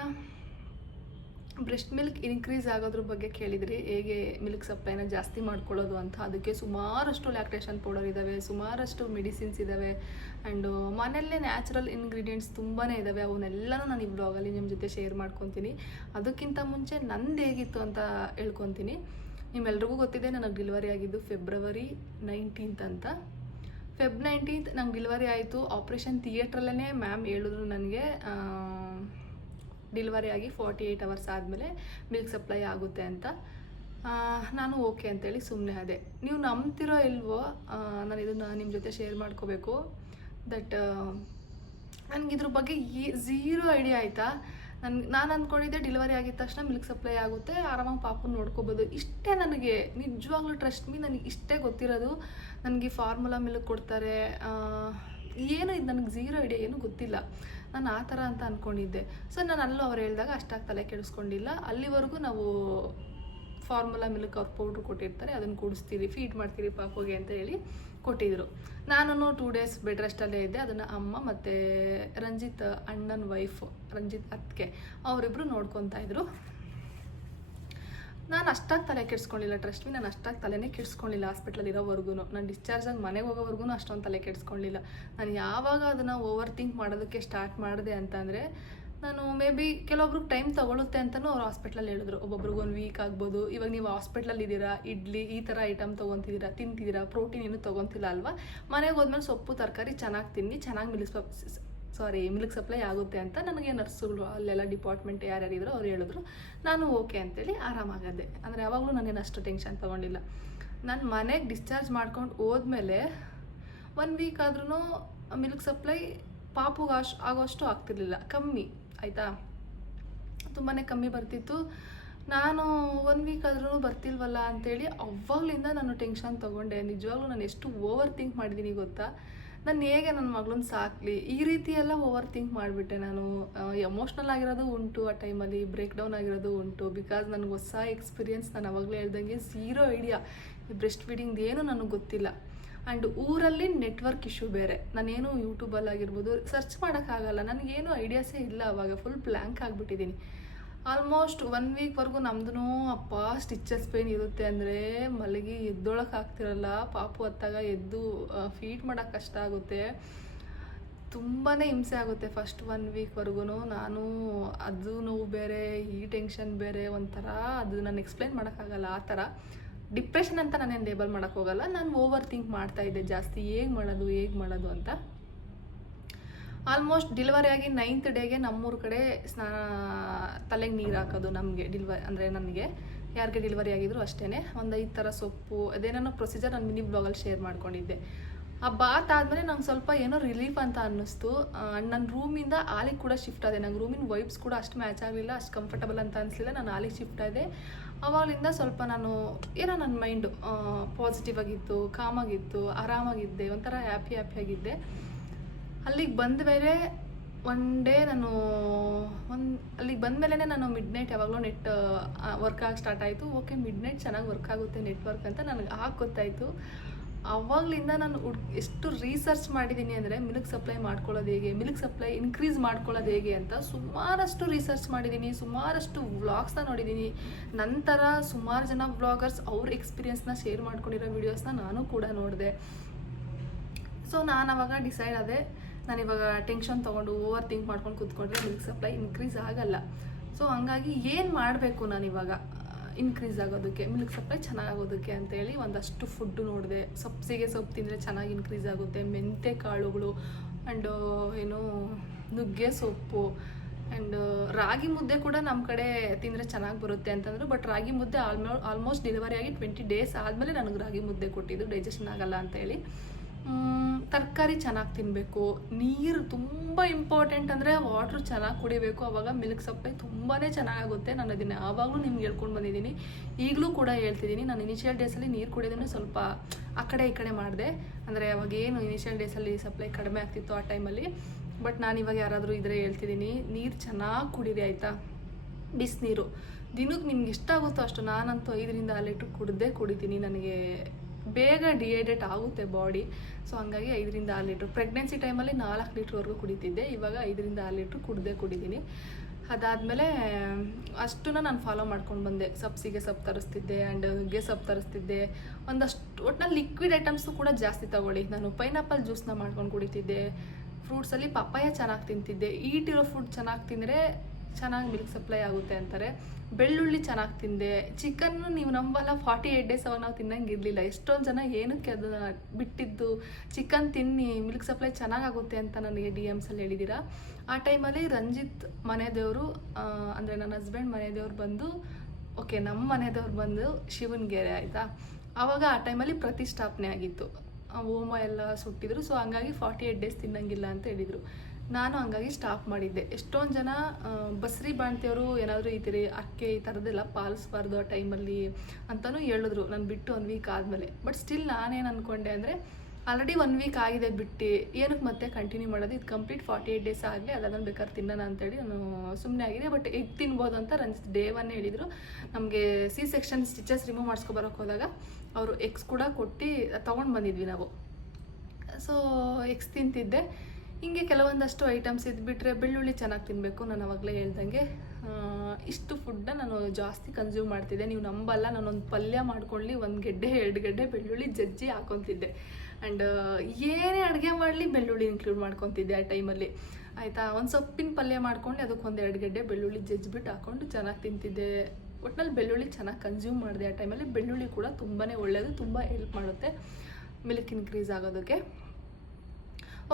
ಬ್ರೆಸ್ಟ್ ಮಿಲ್ಕ್ ಇನ್ಕ್ರೀಸ್ ಆಗೋದ್ರ ಬಗ್ಗೆ ಕೇಳಿದ್ರಿ, ಹೇಗೆ ಮಿಲ್ಕ್ ಸಪ್ಲೈನ ಜಾಸ್ತಿ ಮಾಡ್ಕೊಳ್ಳೋದು ಅಂತ. ಅದಕ್ಕೆ ಸುಮಾರಷ್ಟು ಲ್ಯಾಕ್ಟೇಷನ್ ಪೌಡರ್ ಇದ್ದಾವೆ, ಸುಮಾರಷ್ಟು ಮೆಡಿಸಿನ್ಸ್ ಇದ್ದಾವೆ, ಆ್ಯಂಡು ಮನೆಯಲ್ಲೇ ನ್ಯಾಚುರಲ್ ಇಂಗ್ರೀಡಿಯೆಂಟ್ಸ್ ತುಂಬಾ ಇದ್ದಾವೆ. ಅವನ್ನೆಲ್ಲನೂ ನಾನು ಈ ಬ್ಲಾಗಲ್ಲಿ ನಿಮ್ಮ ಜೊತೆ ಶೇರ್ ಮಾಡ್ಕೊತೀನಿ. ಅದಕ್ಕಿಂತ ಮುಂಚೆ ನಂದು ಹೇಗಿತ್ತು ಅಂತ ಹೇಳ್ಕೊತೀನಿ. ನಿಮ್ಮೆಲ್ರಿಗೂ ಗೊತ್ತಿದೆ, ನನಗೆ ಡೆಲಿವರಿ ಆಗಿದ್ದು ಫೆಬ್ರವರಿ 19 ಅಂತ. ಫೆಬ್ 19 ನಂಗೆ ಡೆಲಿವರಿ ಆಯಿತು. ಆಪ್ರೇಷನ್ ಥಿಯೇಟ್ರಲ್ಲೇ ಮ್ಯಾಮ್ ಹೇಳಿದ್ರು ನನಗೆ ಡೆಲಿವರಿ ಆಗಿ 48 ಅವರ್ಸ್ ಆದಮೇಲೆ ಮಿಲ್ಕ್ ಸಪ್ಲೈ ಆಗುತ್ತೆ ಅಂತ. ನಾನು ಓಕೆ ಅಂತೇಳಿ ಸುಮ್ಮನೆ ಅದೇ. ನೀವು ನಂಬ್ತಿರೋ ಇಲ್ವೋ, ನಾನು ಇದನ್ನು ನಿಮ್ಮ ಜೊತೆ ಶೇರ್ ಮಾಡ್ಕೋಬೇಕು. ದಟ್ ನನಗಿದ್ರ ಬಗ್ಗೆ ಝೀರೋ ಐಡಿಯಾ ಆಯಿತಾ. ನಾನು ಅಂದ್ಕೊಂಡಿದ್ದೆ ಡೆಲಿವರಿ ಆಗಿದ ತಕ್ಷಣ ಮಿಲ್ಕ್ ಸಪ್ಲೈ ಆಗುತ್ತೆ, ಆರಾಮಾಗಿ ಪಾಪನ ನೋಡ್ಕೋಬೋದು. ಇಷ್ಟೇ ನನಗೆ ನಿಜವಾಗ್ಲೂ ಟ್ರಸ್ಟ್ ಮೀ, ನನಗೆ ಇಷ್ಟೇ ಗೊತ್ತಿರೋದು. ನನಗೆ ಫಾರ್ಮುಲಾ ಮಿಲ್ಕ್ ಕೊಡ್ತಾರೆ, ಏನು ಇದು ನನಗೆ ಝೀರೋ ಐಡಿಯಾ, ಏನೂ ಗೊತ್ತಿಲ್ಲ. ನಾನು ಆ ಥರ ಅಂತ ಅಂದ್ಕೊಂಡಿದ್ದೆ. ಸೊ ನಾನು ಅಲ್ಲೂ ಅವ್ರು ಹೇಳಿದಾಗ ಅಷ್ಟಾಗಿ ತಲೆ ಕೆಡಿಸ್ಕೊಂಡಿಲ್ಲ. ಅಲ್ಲಿವರೆಗೂ ನಾವು ಫಾರ್ಮುಲಾ ಮಿಲ್ಕ್ ಅವ್ರು ಪೌಡ್ರ್ ಕೊಟ್ಟಿರ್ತಾರೆ, ಅದನ್ನು ಕುಡಿಸ್ತೀರಿ, ಫೀಡ್ ಮಾಡ್ತೀರಿ ಪಾಪುಗೆ ಅಂತ ಹೇಳಿ ಕೊಟ್ಟಿದ್ದರು. ನಾನು 2 ಡೇಸ್ ಬೆಡ್ ರೆಸ್ಟಲ್ಲೇ ಇದ್ದೆ. ಅದನ್ನು ಅಮ್ಮ ಮತ್ತು ರಂಜಿತ್ ಅಣ್ಣನ ವೈಫು, ರಂಜಿತ್ ಅತ್ತಿಗೆ, ಅವರಿಬ್ಬರು ನೋಡ್ಕೊತಾ ಇದ್ರು. ನಾನು ಅಷ್ಟಾಗಿ ತಲೆ ಕೆಡಿಸ್ಕೊಂಡಿಲ್ಲ, ಟ್ರಸ್ಟ್ ಮೀ, ನಾನು ಅಷ್ಟಾಗಿ ತಲೆನೇ ಕೆಡಿಸ್ಕೊಂಡಿಲ್ಲ. ಹಾಸ್ಪಿಟ್ಲಲ್ಲಿ ಇರೋವರೆಗೂ, ನಾನು ಡಿಸ್ಚಾರ್ಜ್ ಆಗಿ ಮನೆಗೆ ಹೋಗೋವರೆಗೂ ಅಷ್ಟೊಂದು ತಲೆ ಕೆಡಿಸ್ಕೊಂಡಿಲ್ಲ. ನಾನು ಯಾವಾಗ ಅದನ್ನು ಓವರ್ ಥಿಂಕ್ ಮಾಡೋದಕ್ಕೆ ಸ್ಟಾರ್ಟ್ ಮಾಡಿದೆ ಅಂತಂದರೆ, ನಾನು ಮೇ ಬಿ ಕೆಲವೊಬ್ರಿಗೆ ಟೈಮ್ ತೊಗೊಳುತ್ತೆ ಅಂತಲೂ ಅವ್ರು ಹಾಸ್ಪಿಟ್ಲಲ್ಲಿ ಹೇಳಿದ್ರು. ಒಬ್ಬೊಬ್ರಿಗೆ 1 ವೀಕ್ ಆಗ್ಬೋದು. ಇವಾಗ ನೀವು ಹಾಸ್ಪಿಟ್ಲಲ್ಲಿ ಇದ್ದೀರಾ, ಇಡ್ಲಿ ಈ ಥರ ಐಟಮ್ ತೊಗೊತಿದ್ದೀರಾ, ತಿಂತಿದ್ದೀರಾ, ಪ್ರೋಟೀನ್ ಏನೂ ತೊಗೊತಿಲ್ಲ ಅಲ್ವಾ, ಮನೆಗೆ ಹೋದ್ಮೇಲೆ ಸೊಪ್ಪು ತರಕಾರಿ ಚೆನ್ನಾಗಿ ತಿನ್ನಿ, ಚೆನ್ನಾಗಿ ಮಿಲ್ಕ್ ಸಪ್ಲೈ ಆಗುತ್ತೆ ಅಂತ ನನಗೆ ನರ್ಸುಗಳು ಅಲ್ಲೆಲ್ಲ ಡಿಪಾರ್ಟ್ಮೆಂಟ್ ಯಾರ್ಯಾರಿದ್ರು ಅವ್ರು ಹೇಳಿದ್ರು. ನಾನು ಓಕೆ ಅಂತೇಳಿ ಆರಾಮಾಗದೆ. ಅಂದರೆ ಯಾವಾಗಲೂ ನಾನೇನು ಅಷ್ಟು ಟೆನ್ಷನ್ ತೊಗೊಂಡಿಲ್ಲ. ನಾನು ಮನೆಗೆ ಡಿಸ್ಚಾರ್ಜ್ ಮಾಡ್ಕೊಂಡು ಹೋದ್ಮೇಲೆ 1 ವೀಕ್ ಆದ್ರೂ ಮಿಲ್ಕ್ ಸಪ್ಲೈ ಪಾಪುಗೆ ಆಗೋಷ್ಟು ಆಗ್ತಿರ್ಲಿಲ್ಲ, ಕಮ್ಮಿ ಆಯಿತಾ, ತುಂಬಾ ಕಮ್ಮಿ ಬರ್ತಿತ್ತು. ನಾನು 1 ವೀಕ್ ಆದ್ರೂ ಬರ್ತಿಲ್ವಲ್ಲ ಅಂತೇಳಿ ಅವಾಗಲಿಂದ ನಾನು ಟೆನ್ಷನ್ ತೊಗೊಂಡೆ. ನಿಜವಾಗ್ಲೂ ನಾನು ಎಷ್ಟು ಓವರ್ ಥಿಂಕ್ ಮಾಡಿದ್ದೀನಿ ಗೊತ್ತಾ. ನಾನು ಹೇಗೆ ನನ್ನ ಮಗಳನ್ನ ಸಾಕಲಿ, ಈ ರೀತಿ ಎಲ್ಲ ಓವರ್ ಥಿಂಕ್ ಮಾಡಿಬಿಟ್ಟೆ. ನಾನು ಎಮೋಷ್ನಲ್ ಆಗಿರೋದು ಉಂಟು, ಆ ಟೈಮಲ್ಲಿ ಬ್ರೇಕ್ ಡೌನ್ ಆಗಿರೋದು ಉಂಟು. ಬಿಕಾಸ್ ನನಗೆ ಹೊಸ ಎಕ್ಸ್ಪೀರಿಯೆನ್ಸ್, ನಾನು ಅವಾಗಲೇ ಹೇಳ್ದಂಗೆ ಝೀರೋ ಐಡಿಯಾ, ಬ್ರೆಸ್ಟ್ ಫೀಡಿಂಗ್ದು ಏನೂ ನನಗೆ ಗೊತ್ತಿಲ್ಲ. ಆ್ಯಂಡ್ ಊರಲ್ಲಿ ನೆಟ್ವರ್ಕ್ ಇಶ್ಯೂ ಬೇರೆ. ನಾನೇನು ಯೂಟ್ಯೂಬಲ್ಲಿ ಆಗಿರ್ಬೋದು ಸರ್ಚ್ ಮಾಡೋಕ್ಕಾಗಲ್ಲ, ನನಗೇನು ಐಡಿಯಾಸೇ ಇಲ್ಲ. ಅವಾಗ ಫುಲ್ ಬ್ಲ್ಯಾಂಕ್ ಆಗಿಬಿಟ್ಟಿದ್ದೀನಿ. ಆಲ್ಮೋಸ್ಟ್ 1 ವೀಕ್ವರೆಗೂ ನಮ್ದು ಅಪ್ಪ ಸ್ಟಿಚಸ್ ಪೇನ್ ಇರುತ್ತೆ ಅಂದರೆ ಮಲಗಿ ಎದ್ದೊಳಕ್ಕಾಗ್ತಿರಲ್ಲ. ಪಾಪು ಹೊತ್ತಾಗ ಎದ್ದು ಫೀಡ್ ಮಾಡೋಕ್ಕೆ ಕಷ್ಟ ಆಗುತ್ತೆ, ತುಂಬಾ ಹಿಂಸೆ ಆಗುತ್ತೆ ಫಸ್ಟ್ 1 ವೀಕ್ವರೆಗೂ. ನಾನು ಅದು ನೋವು ಬೇರೆ, ಈ ಟೆನ್ಷನ್ ಬೇರೆ, ಒಂಥರ ಅದು ನಾನು ಎಕ್ಸ್ಪ್ಲೈನ್ ಮಾಡೋಕ್ಕಾಗಲ್ಲ. ಆ ಥರ ಡಿಪ್ರೆಷನ್ ಅಂತ ನಾನೇನು ಲೇಬಲ್ ಮಾಡೋಕ್ಕೆ ಹೋಗಲ್ಲ. ನಾನು ಓವರ್ ಥಿಂಕ್ ಮಾಡ್ತಾಯಿದ್ದೆ ಜಾಸ್ತಿ, ಹೇಗೆ ಮಾಡೋದು ಅಂತ. ಆಲ್ಮೋಸ್ಟ್ ಡೆಲಿವರಿ ಆಗಿ 9th ಡೇಗೆ ನಮ್ಮೂರ ಕಡೆ ತಲೆಗೆ ನೀರು ಹಾಕೋದು ನಮಗೆ ಅಂದರೆ ನನಗೆ ಯಾರಿಗೆ ಡೆಲಿವರಿ ಆಗಿದ್ರು ಅಷ್ಟೇ. ಒಂದು 5 ಥರ ಸೊಪ್ಪು, ಅದೇನೋ ಪ್ರೊಸೀಜರ್ ನಾನು ಮಿನಿ ಬ್ಲಾಗಲ್ಲಿ ಶೇರ್ ಮಾಡ್ಕೊಂಡಿದ್ದೆ. ಆ ಬಾತ್ ಆದಮೇಲೆ ನಂಗೆ ಸ್ವಲ್ಪ ಏನೋ ರಿಲೀಫ್ ಅಂತ ಅನ್ನಿಸ್ತು. ನನ್ನ ರೂಮಿಂದ ಆಲಿಗೆ ಕೂಡ ಶಿಫ್ಟ್ ಆದೆ. ನಂಗೆ ರೂಮಿನ ವೈಬ್ಸ್ ಕೂಡ ಅಷ್ಟು ಮ್ಯಾಚ್ ಆಗಲಿಲ್ಲ, ಅಷ್ಟು ಕಂಫರ್ಟಬಲ್ ಅಂತ ಅನಿಸಲಿಲ್ಲ. ನಾನು ಆಲಿಗೆ ಶಿಫ್ಟ್ ಆದೆ. ಅವಾಗಲಿಂದ ಸ್ವಲ್ಪ ನಾನು ಏನೋ ನನ್ನ ಮೈಂಡು ಪಾಸಿಟಿವ್ ಆಗಿತ್ತು, ಕಾಮಾಗಿತ್ತು, ಆರಾಮಾಗಿದ್ದೆ, ಒಂಥರ ಹ್ಯಾಪಿಯಾಗಿದ್ದೆ. ಅಲ್ಲಿಗೆ ಬಂದ ಮೇಲೆ ಒನ್ ಡೇ ಅಲ್ಲಿಗೆ ಬಂದಮೇಲೆ ನಾನು ಮಿಡ್ನೈಟ್ ಯಾವಾಗಲೂ ನೆಟ್ ವರ್ಕ್ ಆಗಿ ಸ್ಟಾರ್ಟ್ ಆಯಿತು. ಓಕೆ, ಮಿಡ್ನೈಟ್ ಚೆನ್ನಾಗಿ ವರ್ಕ್ ಆಗುತ್ತೆ ನೆಟ್ವರ್ಕ್ ಅಂತ ನನಗೆ ಗೊತ್ತಾಯಿತು. ಆವಾಗಲಿಂದ ನಾನು ಎಷ್ಟು ರಿಸರ್ಚ್ ಮಾಡಿದ್ದೀನಿ ಅಂದರೆ ಮಿಲ್ಕ್ ಸಪ್ಲೈ ಮಾಡ್ಕೊಳ್ಳೋದು ಹೇಗೆ, ಮಿಲ್ಕ್ ಸಪ್ಲೈ ಇನ್ಕ್ರೀಸ್ ಮಾಡ್ಕೊಳ್ಳೋದು ಹೇಗೆ ಅಂತ ಸುಮಾರಷ್ಟು ರಿಸರ್ಚ್ ಮಾಡಿದ್ದೀನಿ, ಸುಮಾರಷ್ಟು ವ್ಲಾಗ್ಸ್ನ ನೋಡಿದ್ದೀನಿ. ನಂತರ ಸುಮಾರು ಜನ ವ್ಲಾಗರ್ಸ್ ಅವ್ರ ಎಕ್ಸ್ಪೀರಿಯನ್ಸ್ನ ಶೇರ್ ಮಾಡ್ಕೊಂಡಿರೋ ವೀಡಿಯೋಸ್ನ ನಾನು ಕೂಡ ನೋಡಿದೆ. ಸೊ ನಾನು ಅವಾಗ ಡಿಸೈಡ್ ಆದೆ, ನಾನಿವಾಗ ಟೆನ್ಷನ್ ತೊಗೊಂಡು ಓವರ್ ಥಿಂಕ್ ಮಾಡ್ಕೊಂಡು ಕೂತ್ಕೊಂಡ್ರೆ ಮಿಲ್ಕ್ ಸಪ್ಲೈ ಇನ್ಕ್ರೀಸ್ ಆಗಲ್ಲ. ಸೊ ಹಂಗಾಗಿ ಏನು ಮಾಡಬೇಕು ನಾನಿವಾಗ ಇನ್ಕ್ರೀಸ್ ಆಗೋದಕ್ಕೆ, ಮಿಲ್ಕ್ ಸಪ್ಲೈ ಚೆನ್ನಾಗೋದಕ್ಕೆ ಅಂತೇಳಿ ಒಂದಷ್ಟು ಫುಡ್ಡು ನೋಡಿದೆ. ಸೊಪ್ಪು ತಿಂದರೆ ಚೆನ್ನಾಗಿ ಇನ್ಕ್ರೀಸ್ ಆಗುತ್ತೆ. ಮೆಂತೆ ಕಾಳುಗಳು ಆ್ಯಂಡ್ ನುಗ್ಗೆ ಸೊಪ್ಪು ಆ್ಯಂಡ್ ರಾಗಿ ಮುದ್ದೆ ಕೂಡ ನಮ್ಮ ಕಡೆ ತಿಂದರೆ ಚೆನ್ನಾಗಿ ಬರುತ್ತೆ ಅಂತಂದರು. ಬಟ್ ರಾಗಿ ಮುದ್ದೆ ಆಲ್ಮೋಸ್ಟ್ ಡೆಲಿವರಿ ಆಗಿ 20 ಡೇಸ್ ಆದಮೇಲೆ ನನಗೆ ರಾಗಿ ಮುದ್ದೆ ಕೊಟ್ಟಿದ್ದು, ಡೈಜೆಷನ್ ಆಗಲ್ಲ ಅಂತೇಳಿ. ತರಕಾರಿ ಚೆನ್ನಾಗಿ ತಿನ್ನಬೇಕು, ನೀರು ತುಂಬ ಇಂಪಾರ್ಟೆಂಟ್. ಅಂದರೆ ವಾಟ್ರು ಚೆನ್ನಾಗಿ ಕುಡಿಬೇಕು, ಆವಾಗ ಮಿಲ್ಕ್ ಸಪ್ಲೈ ತುಂಬಾ ಚೆನ್ನಾಗುತ್ತೆ. ನಾನು ಅದನ್ನು ಯಾವಾಗಲೂ ನಿಮ್ಗೆ ಹೇಳ್ಕೊಂಡು ಬಂದಿದ್ದೀನಿ, ಈಗಲೂ ಕೂಡ ಹೇಳ್ತಿದ್ದೀನಿ. ನಾನು ಇನಿಷಿಯಲ್ ಡೇಸಲ್ಲಿ ನೀರು ಕುಡಿಯೋದನ್ನು ಸ್ವಲ್ಪ ಆ ಕಡೆ ಈ ಕಡೆ ಮಾಡಿದೆ. ಅಂದರೆ ಅವಾಗ ಏನು ಇನಿಷಿಯಲ್ ಡೇಸಲ್ಲಿ ಸಪ್ಲೈ ಕಡಿಮೆ ಆಗ್ತಿತ್ತು ಆ ಟೈಮಲ್ಲಿ. ಬಟ್ ನಾನು ಇವಾಗ ಯಾರಾದರೂ ಇದ್ರೆ ಹೇಳ್ತಿದ್ದೀನಿ, ನೀರು ಚೆನ್ನಾಗಿ ಕುಡೀರಿ ಆಯಿತಾ. ಬಿಸಿನೀರು ದಿನಕ್ಕೆ ನಿಮ್ಗೆ ಎಷ್ಟಾಗುತ್ತೋ ಅಷ್ಟು. ನಾನಂತೂ 5ರಿಂದ 6 ಲೀಟ್ರ್ ಕುಡಿತೀನಿ. ನನಗೆ ಬೇಗ ಡಿಹೈಡ್ರೇಟ್ ಆಗುತ್ತೆ ಬಾಡಿ. ಸೊ ಹಂಗಾಗಿ 5ರಿಂದ 6 ಲೀಟ್ರ್. ಪ್ರೆಗ್ನೆನ್ಸಿ ಟೈಮಲ್ಲಿ 4 ಲೀಟ್ರ್ವರೆಗೂ ಕುಡಿತಿದ್ದೆ, ಇವಾಗ 5ರಿಂದ 6 ಲೀಟ್ರ್ ಕುಡಿದ್ದೀನಿ. ಅದಾದಮೇಲೆ ಅಷ್ಟನ್ನು ನಾನು ಫಾಲೋ ಮಾಡ್ಕೊಂಡು ಬಂದೆ. ಸಬ್ಸಿಗೆ ಸೊಪ್ಪು ತರಿಸ್ತಿದ್ದೆ ಆ್ಯಂಡ್ ನುಗ್ಗೆ ಸೊಪ್ಪು ತರಿಸ್ತಿದ್ದೆ. ಒಂದಷ್ಟು ಒಟ್ಟಿನಲ್ಲಿ ಲಿಕ್ವಿಡ್ ಐಟಮ್ಸು ಕೂಡ ಜಾಸ್ತಿ ತಗೊಳ್ಳಿ. ನಾನು ಪೈನಾಪಲ್ ಜ್ಯೂಸನ್ನ ಮಾಡ್ಕೊಂಡು ಕುಡಿತಿದ್ದೆ. ಫ್ರೂಟ್ಸಲ್ಲಿ ಪಪ್ಪಾಯ ಚೆನ್ನಾಗಿ ತಿಂತಿದ್ದೆ. ಈಟಿರೋ ಫುಡ್ ಚೆನ್ನಾಗಿ ತಿಂದರೆ ಚೆನ್ನಾಗಿ ಮಿಲ್ಕ್ ಸಪ್ಲೈ ಆಗುತ್ತೆ ಅಂತಾರೆ. ಬೆಳ್ಳುಳ್ಳಿ ಚೆನ್ನಾಗಿ ತಿಂದೆ. ಚಿಕನ್ನು ನೀವು ನಂಬಲ್ಲ, 48 ಡೇಸ್ ಅವಾಗ ನಾವು ತಿನ್ನಂಗೆ ಇರಲಿಲ್ಲ. ಎಷ್ಟೊಂದು ಜನ ಏನಕ್ಕೆ ಅದನ್ನು ಬಿಟ್ಟಿದ್ದು, ಚಿಕನ್ ತಿನ್ನಿ ಮಿಲ್ಕ್ ಸಪ್ಲೈ ಚೆನ್ನಾಗಾಗುತ್ತೆ ಅಂತ ನನಗೆ DMಸಲ್ಲಿ ಹೇಳಿದ್ದೀರಾ. ಆ ಟೈಮಲ್ಲಿ ರಂಜಿತ್ ಮನೆದೇವರು, ಅಂದರೆ ನನ್ನ ಹಸ್ಬೆಂಡ್ ಮನೆದೇವ್ರು ಬಂದು, ಓಕೆ ನಮ್ಮ ಮನೆದೇವ್ರು ಬಂದು ಶಿವನಗೆರೆ ಆಯಿತಾ. ಆವಾಗ ಆ ಟೈಮಲ್ಲಿ ಪ್ರತಿಷ್ಠಾಪನೆ ಆಗಿತ್ತು, ಹೋಮ ಎಲ್ಲ ಸುಟ್ಟಿದ್ರು. ಸೊ ಹಂಗಾಗಿ 48 ಡೇಸ್ ತಿನ್ನಂಗಿಲ್ಲ ಅಂತ ಹೇಳಿದರು. ನಾನು ಹಂಗಾಗಿ ಸ್ಟಾಪ್ ಮಾಡಿದ್ದೆ. ಎಷ್ಟೊಂದು ಜನ ಬಸ್ರಿ ಬಾಣ್ತಿಯವರು ಏನಾದರೂ ಈ ಅಕ್ಕೆ ಈ ಥರದ್ದೆಲ್ಲ ಪಾಲಿಸ್ಬಾರ್ದು ಆ ಟೈಮಲ್ಲಿ ಅಂತಲೂ ಹೇಳಿದ್ರು, ನಾನು ಬಿಟ್ಟು 1 ವೀಕ್ ಆದಮೇಲೆ. ಬಟ್ ಸ್ಟಿಲ್ ನಾನೇನು ಅಂದ್ಕೊಂಡೆ ಅಂದರೆ, ಆಲ್ರೆಡಿ 1 ವೀಕ್ ಆಗಿದೆ ಬಿಟ್ಟು ಏನಕ್ಕೆ ಮತ್ತೆ ಕಂಟಿನ್ಯೂ ಮಾಡೋದು, ಇದು ಕಂಪ್ಲೀಟ್ 48 ಡೇಸ್ ಆಗಲಿ, ಅದಾದ್ಮೇಲೆ ಬೇಕಾದ್ರೆ ತಿನ್ನೋಣ ಅಂತೇಳಿ ನಾನು ಸುಮ್ಮನೆ ಆಗಿದೆ. ಬಟ್ ಎಗ್ ತಿನ್ಬೋದು ಅಂತ ರಂಜಿತ್ ಡೇ 1 ಹೇಳಿದರು. ನಮಗೆ C-ಸೆಕ್ಷನ್ ಸ್ಟಿಚಸ್ ರಿಮೂವ್ ಮಾಡಿಸ್ಕೊಬರೋಕೆ ಹೋದಾಗ ಅವರು ಎಗ್ಸ್ ಕೂಡ ಕೊಟ್ಟು ತೊಗೊಂಡು ಬಂದಿದ್ವಿ ನಾವು. ಸೊ ಎಗ್ಸ್ ತಿಂತಿದ್ದೆ. ಹಿಂಗೆ ಕೆಲವೊಂದಷ್ಟು ಐಟಮ್ಸ್ ಇದ್ಬಿಟ್ರೆ ಬೆಳ್ಳುಳ್ಳಿ ಚೆನ್ನಾಗಿ ತಿನ್ನಬೇಕು. ನಾನು ಅವಾಗಲೇ ಹೇಳ್ದಂಗೆ ಇಷ್ಟು ಫುಡ್ನ ನಾನು ಜಾಸ್ತಿ ಕನ್ಸ್ಯೂಮ್ ಮಾಡ್ತಿದ್ದೆ. ನೀವು ನಂಬಲ್ಲ, ನಾನೊಂದು ಪಲ್ಯ ಮಾಡ್ಕೊಳ್ಳಿ 1 ಗೆಡ್ಡೆ 2 ಗೆಡ್ಡೆ ಬೆಳ್ಳುಳ್ಳಿ ಜಜ್ಜಿ ಹಾಕೊತಿದ್ದೆ. ಆ್ಯಂಡ್ ಏನೇ ಅಡುಗೆ ಮಾಡಲಿ ಬೆಳ್ಳುಳ್ಳಿ ಇನ್ಕ್ಲೂಡ್ ಮಾಡ್ಕೊತಿದ್ದೆ ಆ ಟೈಮಲ್ಲಿ ಆಯಿತಾ. ಒಂದು ಸೊಪ್ಪಿನ ಪಲ್ಯ ಮಾಡ್ಕೊಂಡು ಅದಕ್ಕೆ 1-2 ಗೆಡ್ಡೆ ಬೆಳ್ಳುಳ್ಳಿ ಜಜ್ಜಿಬಿಟ್ಟು ಹಾಕ್ಕೊಂಡು ಚೆನ್ನಾಗಿ ತಿಂತಿದ್ದೆ. ಒಟ್ಟಿನಲ್ಲಿ ಬೆಳ್ಳುಳ್ಳಿ ಚೆನ್ನಾಗಿ ಕನ್ಸ್ಯೂಮ್ ಮಾಡಿದೆ ಆ ಟೈಮಲ್ಲಿ. ಬೆಳ್ಳುಳ್ಳಿ ಕೂಡ ತುಂಬಾ ಒಳ್ಳೆಯದು, ತುಂಬ ಹೆಲ್ಪ್ ಮಾಡುತ್ತೆ ಮಿಲ್ಕ್ ಇನ್ಕ್ರೀಸ್ ಆಗೋದಕ್ಕೆ.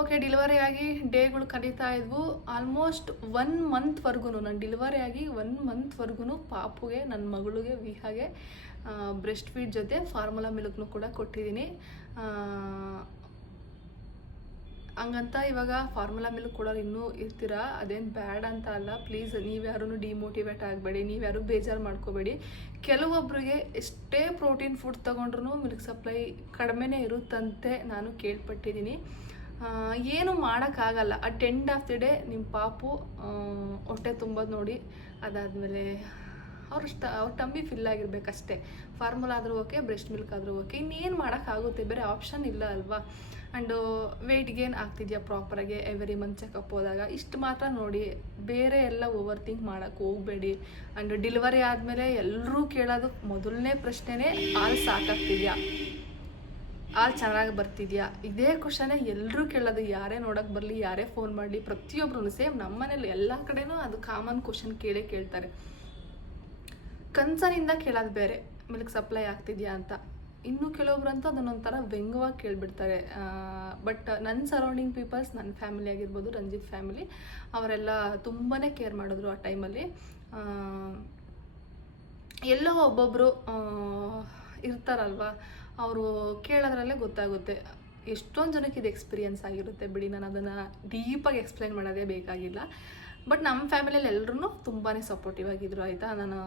ಓಕೆ, ಡೆಲಿವರಿ ಆಗಿ ಡೇಗಳು ಕರೀತಾ ಇದ್ವು. ಆಲ್ಮೋಸ್ಟ್ 1 ಮಂತ್ವರೆಗೂ, ನಾನು ಡೆಲಿವರಿ ಆಗಿ 1 ಮಂತ್ವರೆಗೂ ಪಾಪುಗೆ, ನನ್ನ ಮಗಳಿಗೆ ವಿಹಾಗೆ ಬ್ರೆಸ್ಟ್ ಫೀಡ್ ಜೊತೆ ಫಾರ್ಮುಲಾ ಮಿಲ್ಕ್ನು ಕೂಡ ಕೊಟ್ಟಿದ್ದೀನಿ. ಹಂಗಂತ ಇವಾಗ ಫಾರ್ಮುಲಾ ಮಿಲ್ಕ್ ಕೊಡೋರು ಇನ್ನೂ ಇರ್ತೀರಾ, ಅದೇನು ಬ್ಯಾಡ್ ಅಂತ ಅಲ್ಲ. ಪ್ಲೀಸ್ ನೀವ್ಯಾರೂ ಡಿಮೋಟಿವೇಟ್ ಆಗಬೇಡಿ, ನೀವ್ಯಾರು ಬೇಜಾರು ಮಾಡ್ಕೋಬೇಡಿ. ಕೆಲವೊಬ್ಬರಿಗೆ ಎಷ್ಟೇ ಪ್ರೋಟೀನ್ ಫುಡ್ ತೊಗೊಂಡ್ರೂ ಮಿಲ್ಕ್ ಸಪ್ಲೈ ಕಡಿಮೆನೇ ಇರುತ್ತಂತೆ ನಾನು ಕೇಳ್ಪಟ್ಟಿದ್ದೀನಿ. ಏನು ಮಾಡೋಕ್ಕಾಗಲ್ಲ. At end of the day ನಿಮ್ಮ ಪಾಪು ಹೊಟ್ಟೆ ತುಂಬೋದು ನೋಡಿ, ಅದಾದಮೇಲೆ ಅವ್ರ ಟಮ್ಮಿ ಫಿಲ್ ಆಗಿರ್ಬೇಕಷ್ಟೇ. ಫಾರ್ಮುಲಾ ಆದರೂ ಓಕೆ, ಬ್ರೆಸ್ಟ್ ಮಿಲ್ಕ್ ಆದರೂ ಓಕೆ, ಇನ್ನೇನು ಮಾಡೋಕ್ಕಾಗುತ್ತೆ, ಬೇರೆ ಆಪ್ಷನ್ ಇಲ್ಲ ಅಲ್ವಾ. ಆ್ಯಂಡ್ ವೆಯ್ಟ್ ಗೇನ್ ಆಗ್ತಿದೆಯಾ ಪ್ರಾಪರಾಗಿ ಎವ್ರಿ ಮಂತ್ ಚೆಕಪ್ ಹೋದಾಗ, ಇಷ್ಟು ಮಾತ್ರ ನೋಡಿ. ಬೇರೆ ಎಲ್ಲ ಓವರ್ ಥಿಂಕ್ ಮಾಡೋಕ್ಕೆ ಹೋಗಬೇಡಿ. ಆ್ಯಂಡ್ ಡೆಲಿವರಿ ಆದಮೇಲೆ ಎಲ್ಲರೂ ಕೇಳೋದು ಮೊದಲನೇ ಪ್ರಶ್ನೆನೇ, ಹಾಲು ಸಾಕಾಗ್ತಿದೆಯಾ, ಹಾಲು ಚೆನ್ನಾಗಿ ಬರ್ತಿದ್ಯಾ, ಇದೇ ಕ್ವಶನೇ ಎಲ್ಲರೂ ಕೇಳೋದು. ಯಾರೇ ನೋಡೋಕ್ಕೆ ಬರಲಿ, ಯಾರೇ ಫೋನ್ ಮಾಡಲಿ, ಪ್ರತಿಯೊಬ್ಬರು ಸೇಮ್ ನಮ್ಮ ಮನೇಲಿ ಎಲ್ಲ ಕಡೆನೂ ಅದು ಕಾಮನ್ ಕ್ವಶನ್ ಕೇಳ್ತಾರೆ. ಕನ್ಸರ್ನಿಂದ ಕೇಳೋದು ಬೇರೆ, ಮಿಲ್ಕ್ ಸಪ್ಲೈ ಆಗ್ತಿದೆಯಾ ಅಂತ. ಇನ್ನು ಕೆಲವೊಬ್ರಂತೂ ಅದನ್ನೊಂಥರ ವ್ಯಂಗ್ಯವಾಗಿ ಕೇಳಿಬಿಡ್ತಾರೆ. ಬಟ್ ನನ್ನ ಸರೌಂಡಿಂಗ್ ಪೀಪಲ್ಸ್, ನನ್ನ ಫ್ಯಾಮಿಲಿ ಆಗಿರ್ಬೋದು, ರಂಜಿತ್ ಫ್ಯಾಮಿಲಿ, ಅವರೆಲ್ಲ ತುಂಬಾ ಕೇರ್ ಮಾಡಿದ್ರು ಆ ಟೈಮಲ್ಲಿ. ಎಲ್ಲೋ ಒಬ್ಬೊಬ್ಬರು ಇರ್ತಾರಲ್ವ, ಅವರು ಕೇಳೋದ್ರಲ್ಲೇ ಗೊತ್ತಾಗುತ್ತೆ. ಎಷ್ಟೊಂದು ಜನಕ್ಕೆ ಇದು ಎಕ್ಸ್ಪೀರಿಯನ್ಸ್ ಆಗಿರುತ್ತೆ ಬಿಡಿ, ನಾನು ಅದನ್ನು ಡೀಪಾಗಿ ಎಕ್ಸ್ಪ್ಲೈನ್ ಮಾಡೋದೇ ಬೇಕಾಗಿಲ್ಲ. ಬಟ್ ನಮ್ಮ ಫ್ಯಾಮಿಲಿಯಲ್ಲಿ ಎಲ್ಲರೂ ತುಂಬಾ ಸಪೋರ್ಟಿವ್ ಆಗಿದ್ರು ಆಯಿತಾ. ನಾನು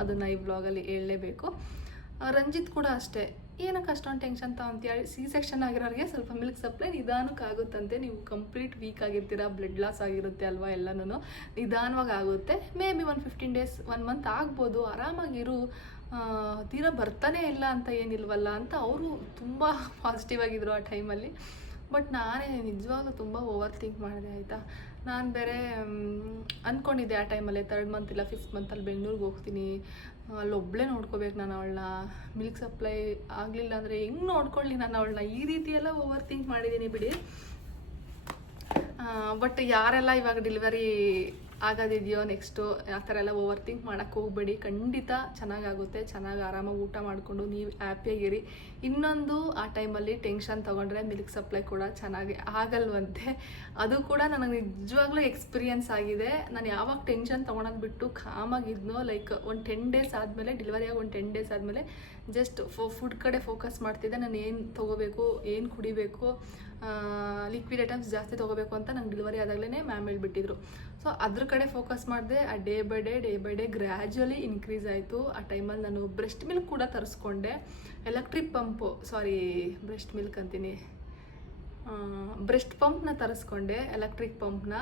ಅದನ್ನು ಈ ವ್ಲಾಗಲ್ಲಿ ಹೇಳಲೇಬೇಕು. ರಂಜಿತ್ ಕೂಡ ಅಷ್ಟೇ, ಏನಕ್ಕೆ ಅಷ್ಟೊಂದು ಟೆನ್ಷನ್ ತಗೊಂತೀವಿ. C-ಸೆಕ್ಷನ್ ಆಗಿರೋರಿಗೆ ಸ್ವಲ್ಪ ಮಿಲ್ಕ್ ಸಪ್ಲೈ ನಿಧಾನಕ್ಕೆ ಆಗುತ್ತಂತೆ. ನೀವು ಕಂಪ್ಲೀಟ್ ವೀಕ್ ಆಗಿರ್ತೀರ, ಬ್ಲಡ್ ಲಾಸ್ ಆಗಿರುತ್ತೆ ಅಲ್ವಾ, ಎಲ್ಲನೂ ನಿಧಾನವಾಗಿ ಆಗುತ್ತೆ. ಮೇ ಬಿ 15 ಡೇಸ್ 1 ಮಂತ್ ಆಗ್ಬೋದು, ಆರಾಮಾಗಿರು, ತೀರಾ ಬರ್ತಾನೆ ಇಲ್ಲ ಅಂತ ಏನಿಲ್ವಲ್ಲ ಅಂತ ಅವರು ತುಂಬ ಪಾಸಿಟಿವ್ ಆಗಿದ್ರು ಆ ಟೈಮಲ್ಲಿ. ಬಟ್ ನಾನೇ ನಿಜವಾಗ್ಲೂ ತುಂಬ ಓವರ್ ಥಿಂಕ್ ಮಾಡಿದೆ ಆಯಿತಾ. ನಾನು ಬೇರೆ ಅಂದ್ಕೊಂಡಿದ್ದೆ ಆ ಟೈಮಲ್ಲಿ 3rd ಮಂತ್ ಇಲ್ಲ 5th ಮಂತಲ್ಲಿ ಬೆಂಗಳೂರಿಗೆ ಹೋಗ್ತೀನಿ, ಅಲ್ಲೊಬ್ಬಳೇ ನೋಡ್ಕೋಬೇಕು ನಾನು ಅವಳನ್ನ. ಮಿಲ್ಕ್ ಸಪ್ಲೈ ಆಗಲಿಲ್ಲ ಅಂದರೆ ಹೆಂಗೆ ನೋಡ್ಕೊಳ್ಳಿ ನಾನು ಅವಳನ್ನ, ಈ ರೀತಿ ಎಲ್ಲ ಓವರ್ ಥಿಂಕ್ ಮಾಡಿದ್ದೀನಿ ಬಿಡಿ. ಬಟ್ ಯಾರೆಲ್ಲ ಇವಾಗ ಡೆಲಿವರಿ ಆಗೋದಿದೆಯೋ ನೆಕ್ಸ್ಟು ಆ ಥರ ಎಲ್ಲ ಓವರ್ ಥಿಂಕ್ ಮಾಡೋಕ್ಕೆ ಹೋಗಬೇಡಿ. ಖಂಡಿತ ಚೆನ್ನಾಗಾಗುತ್ತೆ. ಚೆನ್ನಾಗಿ ಆರಾಮಾಗಿ ಊಟ ಮಾಡಿಕೊಂಡು ನೀವು ಹ್ಯಾಪಿಯಾಗಿರಿ. ಇನ್ನೊಂದು ಆ ಟೈಮಲ್ಲಿ ಟೆನ್ಷನ್ ತೊಗೊಂಡ್ರೆ ಮಿಲ್ಕ್ ಸಪ್ಲೈ ಕೂಡ ಚೆನ್ನಾಗಿ ಆಗಲ್ವಂತೆ. ಅದು ಕೂಡ ನನಗೆ ನಿಜವಾಗ್ಲೂ ಎಕ್ಸ್ಪೀರಿಯನ್ಸ್ ಆಗಿದೆ. ನಾನು ಯಾವಾಗ ಟೆನ್ಷನ್ ತೊಗೊಳೋದು ಬಿಟ್ಟು ಕಾಮಾಗಿದ್ನೋ, ಲೈಕ್ ಒಂದು 10 ಡೇಸ್ ಆದಮೇಲೆ, ಡೆಲಿವರಿ ಆಗಿ ಒಂದು 10 ಡೇಸ್ ಆದಮೇಲೆ ಜಸ್ಟ್ ಫುಡ್ ಕಡೆ ಫೋಕಸ್ ಮಾಡ್ತಿದ್ದೆ. ನಾನು ಏನು ತೊಗೋಬೇಕು, ಏನು ಕುಡಿಬೇಕು, ಲಿಕ್ವಿಡ್ ಐಟಮ್ಸ್ ಜಾಸ್ತಿ ತೊಗೋಬೇಕು ಅಂತ ನಂಗೆ ಡೆಲಿವರಿ ಆದಾಗಲೇ ಮ್ಯಾಮ್ ಹೇಳ್ಬಿಟ್ಟಿದ್ರು. ಸೊ ಅದ್ರ ಕಡೆ ಫೋಕಸ್ ಮಾಡಿದೆ. ಆ day by day gradually increase ಆಯಿತು. ಆ ಟೈಮಲ್ಲಿ ನಾನು ಬ್ರೆಸ್ಟ್ ಮಿಲ್ಕ್ ಕೂಡ ತರಿಸ್ಕೊಂಡೆ. ಬ್ರೆಸ್ಟ್ ಮಿಲ್ಕ್ ಅಂತೀನಿ, ಬ್ರೆಸ್ಟ್ ಪಂಪ್ನ ತರಿಸ್ಕೊಂಡೆ, ಎಲೆಕ್ಟ್ರಿಕ್ ಪಂಪ್ನ.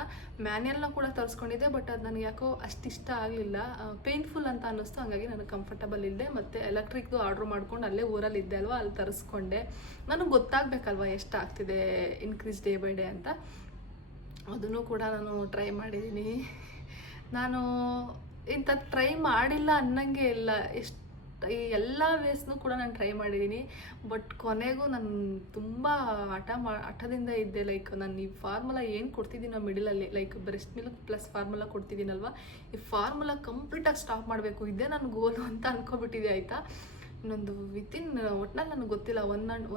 ಮ್ಯಾನ್ಯಲ್ನ ಕೂಡ ತರಿಸ್ಕೊಂಡಿದ್ದೆ, ಬಟ್ ಅದು ನನಗೆ ಯಾಕೋ ಅಷ್ಟು ಇಷ್ಟ ಆಗಲಿಲ್ಲ, ಪೇನ್ಫುಲ್ ಅಂತ ಅನ್ನಿಸ್ತು. ಹಾಗಾಗಿ ನನಗೆ ಕಂಫರ್ಟಬಲ್ ಇದ್ದೆ. ಮತ್ತು ಎಲೆಕ್ಟ್ರಿಕ್ದು ಆರ್ಡ್ರ್ ಮಾಡ್ಕೊಂಡು ಅಲ್ಲೇ ಊರಲ್ಲಿ ಇದ್ದೆ ಅಲ್ವಾ, ಅಲ್ಲಿ ತರಿಸ್ಕೊಂಡೆ. ನನಗೆ ಗೊತ್ತಾಗಬೇಕಲ್ವ ಎಷ್ಟು ಆಗ್ತಿದೆ ಇನ್ಕ್ರೀಸ್ ಡೇ ಬೈ ಡೇ ಅಂತ. ಅದನ್ನು ಕೂಡ ನಾನು ಟ್ರೈ ಮಾಡಿದ್ದೀನಿ. ನಾನು ಇಂಥದ್ದು ಟ್ರೈ ಮಾಡಿಲ್ಲ ಅನ್ನಂಗೆ ಇಲ್ಲ. ಈ ಎಲ್ಲ ವೇಸ್ನೂ ಕೂಡ ನಾನು ಟ್ರೈ ಮಾಡಿದ್ದೀನಿ. ಬಟ್ ಕೊನೆಗೂ ನಾನು ತುಂಬ ಹಠದಿಂದ ಇದ್ದೆ. ಲೈಕ್ ನಾನು ಈ ಫಾರ್ಮುಲಾ ಏನು ಕೊಡ್ತಿದ್ದೀನೋ ಮಿಡಲಲ್ಲಿ, like breast milk plus formula ಕೊಡ್ತಿದ್ದೀನಲ್ವ, ಈ ಫಾರ್ಮುಲಾ ಕಂಪ್ಲೀಟಾಗಿ ಸ್ಟಾಪ್ ಮಾಡಬೇಕು, ಇದೇ ನನ್ನ ಗೋಲು ಅಂತ ಅಂದ್ಕೊಬಿಟ್ಟಿದೆ ಆಯಿತಾ. ಇನ್ನೊಂದು ವಿತಿನ್ ಒಟ್ನಲ್ಲಿ ನನಗೆ ಗೊತ್ತಿಲ್ಲ, ಒನ್ ಆ್ಯಂಡ್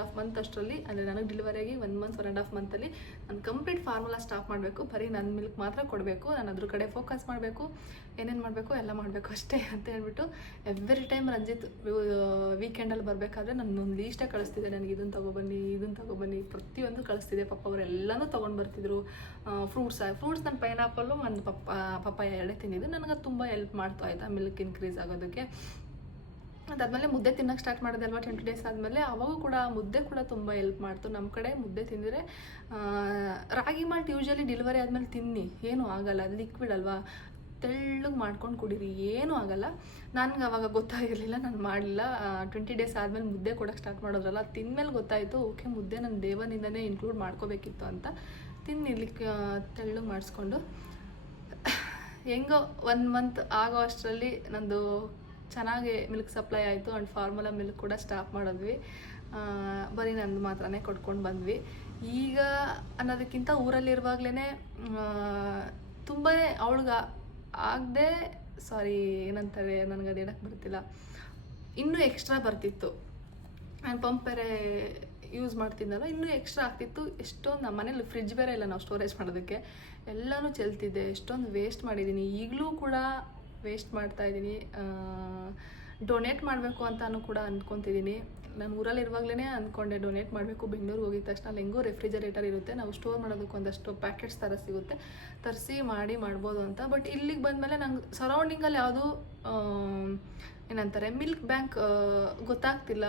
ಹಾಫ್ ಮಂತ್ ಅಷ್ಟರಲ್ಲಿ, ಅಂದರೆ ನನಗೆ ಡೆಲಿವರಿ ಆಗಿ 1.5 ಮಂತಲ್ಲಿ ನಾನು ಕಂಪ್ಲೀಟ್ ಫಾರ್ಮುಲಾ ಸ್ಟಾಪ್ ಮಾಡಬೇಕು. ಬರೀ ನನ್ನ ಮಿಲ್ಕ್ ಮಾತ್ರ ಕೊಡಬೇಕು. ನಾನು ಅದ್ರ ಕಡೆ ಫೋಕಸ್ ಮಾಡಬೇಕು, ಏನೇನು ಮಾಡಬೇಕು ಎಲ್ಲ ಮಾಡಬೇಕು ಅಷ್ಟೇ ಅಂತ ಹೇಳ್ಬಿಟ್ಟು ಎವ್ರಿ ಟೈಮ್ ರಂಜಿತ್ ವೀಕೆಂಡಲ್ಲಿ ಬರಬೇಕಾದ್ರೆ ನನ್ನ ಲೀಸ್ಟೇ ಕಳಿಸ್ತಿದ್ದೆ. ನನಗೆ ಇದನ್ನು ತೊಗೊಬನ್ನಿ ಪ್ರತಿಯೊಂದು ಕಳಿಸ್ತಿದ್ದೆ. ಪಾಪ ಅವರೆಲ್ಲನೂ ತೊಗೊಂಡು ಬರ್ತಿದ್ರು. ಫ್ರೂಟ್ಸ್ ನನ್ನ ಪೈನಾಪಲ್ಲು, ಒಂದು ಪಪ್ಪಾಯ ಎರಡೇ ತಿಂದಿದ್ದು. ನನಗೆ ಅದು ತುಂಬ ಹೆಲ್ಪ್ ಮಾಡ್ತಾ ಆಯಿತಾ ಮಿಲ್ಕ್ ಇನ್ಕ್ರೀಸ್ ಆಗೋದಕ್ಕೆ. ಅದಾದಮೇಲೆ ಮುದ್ದೆ ತಿನ್ನೋಕ್ಕೆ ಸ್ಟಾರ್ಟ್ ಮಾಡಿದೆ ಅಲ್ವಾ 20 ಡೇಸ್ ಆದಮೇಲೆ. ಅವಾಗೂ ಕೂಡ ಮುದ್ದೆ ಕೂಡ ತುಂಬ ಹೆಲ್ಪ್ ಮಾಡ್ತು. ನಮ್ಮ ಕಡೆ ಮುದ್ದೆ ತಿಂದರೆ ರಾಗಿ ಮಾಲ್ಟ್ ಯೂಶ್ವಲಿ ಡೆಲಿವರಿ ಆದಮೇಲೆ ತಿನ್ನಿ, ಏನೂ ಆಗಲ್ಲ, ಅದು ಲಿಕ್ವಿಡ್ ಅಲ್ವಾ, ತೆಳ್ಳಗೆ ಮಾಡ್ಕೊಂಡು ಕುಡೀರಿ, ಏನೂ ಆಗಲ್ಲ. ನನಗೆ ಅವಾಗ ಗೊತ್ತಾಗಿರಲಿಲ್ಲ, ನಾನು ಮಾಡಲಿಲ್ಲ. 20 ಡೇಸ್ ಆದಮೇಲೆ ಮುದ್ದೆ ಕೊಡೋಕ್ಕೆ ಸ್ಟಾರ್ಟ್ ಮಾಡೋದ್ರಲ್ಲ, ತಿಂದಮೇಲೆ ಗೊತ್ತಾಯಿತು, ಓಕೆ ಮುದ್ದೆ ನಾನು ದೇವನಿಂದನೇ ಇನ್ಕ್ಲೂಡ್ ಮಾಡ್ಕೋಬೇಕಿತ್ತು ಅಂತ. ತಿನ್ನಿರ್ಲಿಕ್ಕೆ ತೆಳ್ಳಗೆ ಮಾಡಿಸ್ಕೊಂಡು ಹೆಂಗೋ 1 ಮಂತ್ ಆಗೋ ಅಷ್ಟರಲ್ಲಿ ನಂದು ಚೆನ್ನಾಗಿ ಮಿಲ್ಕ್ ಸಪ್ಲೈ ಆಯಿತು. ಆ್ಯಂಡ್ ಫಾರ್ಮುಲಾ ಮಿಲ್ಕ್ ಕೂಡ ಸ್ಟಾಪ್ ಮಾಡಿದ್ವಿ. ಬರೀ ನಂದು ಮಾತ್ರನೇ ಕೊಟ್ಕೊಂಡು ಬಂದ್ವಿ. ಈಗ ಅನ್ನೋದಕ್ಕಿಂತ ಊರಲ್ಲಿರುವಾಗಲೇ ತುಂಬ ಅವಳಿಗೆ ಆಗದೆ ಏನಂತಾರೆ, ನನಗೆ ಅದು ಹೇಳಕ್ಕೆ ಬರ್ತಿಲ್ಲ, ಇನ್ನೂ ಎಕ್ಸ್ಟ್ರಾ ಬರ್ತಿತ್ತು. ನಾನು ಪಂಪ್ ಬೇರೆ ಯೂಸ್ ಮಾಡ್ತಿದ್ದಲ್ಲ, ಇನ್ನೂ ಎಕ್ಸ್ಟ್ರಾ ಆಗ್ತಿತ್ತು. ಎಷ್ಟೊಂದು ನಮ್ಮ ಮನೇಲಿ ಫ್ರಿಜ್ ಬೇರೆ ಇಲ್ಲ ನಾವು ಸ್ಟೋರೇಜ್ ಮಾಡೋದಕ್ಕೆ, ಎಲ್ಲನೂ ಚೆಲ್ತಿದ್ದೆ. ಎಷ್ಟೊಂದು ವೇಸ್ಟ್ ಮಾಡಿದ್ದೀನಿ, ಈಗಲೂ ಕೂಡ ವೇಸ್ಟ್ ಮಾಡ್ತಾಯಿದ್ದೀನಿ. ಡೊನೇಟ್ ಮಾಡಬೇಕು ಅಂತಾನು ಕೂಡ ಅಂದ್ಕೊತಿದ್ದೀನಿ. ನಾನು ಊರಲ್ಲಿ ಇರುವಾಗಲೇ ಅಂದ್ಕೊಂಡೆ ಡೊನೇಟ್ ಮಾಡಬೇಕು. ಬೆಂಗಳೂರಿಗೆ ಹೋಗಿದ ತಕ್ಷಣ ಅಲ್ಲಿ ಹೆಂಗೋ ರೆಫ್ರಿಜರೇಟರ್ ಇರುತ್ತೆ, ನಾವು ಸ್ಟೋರ್ ಮಾಡೋದಕ್ಕೆ ಒಂದಷ್ಟು ಪ್ಯಾಕೆಟ್ಸ್ ಥರ ಸಿಗುತ್ತೆ, ತರಿಸಿ ಮಾಡ್ಬೋದು ಅಂತ. ಬಟ್ ಇಲ್ಲಿಗೆ ಬಂದಮೇಲೆ ನಂಗೆ ಸರೌಂಡಿಂಗಲ್ಲಿ ಯಾವುದೂ ಏನಂತಾರೆ ಮಿಲ್ಕ್ ಬ್ಯಾಂಕ್ ಗೊತ್ತಾಗ್ತಿಲ್ಲ.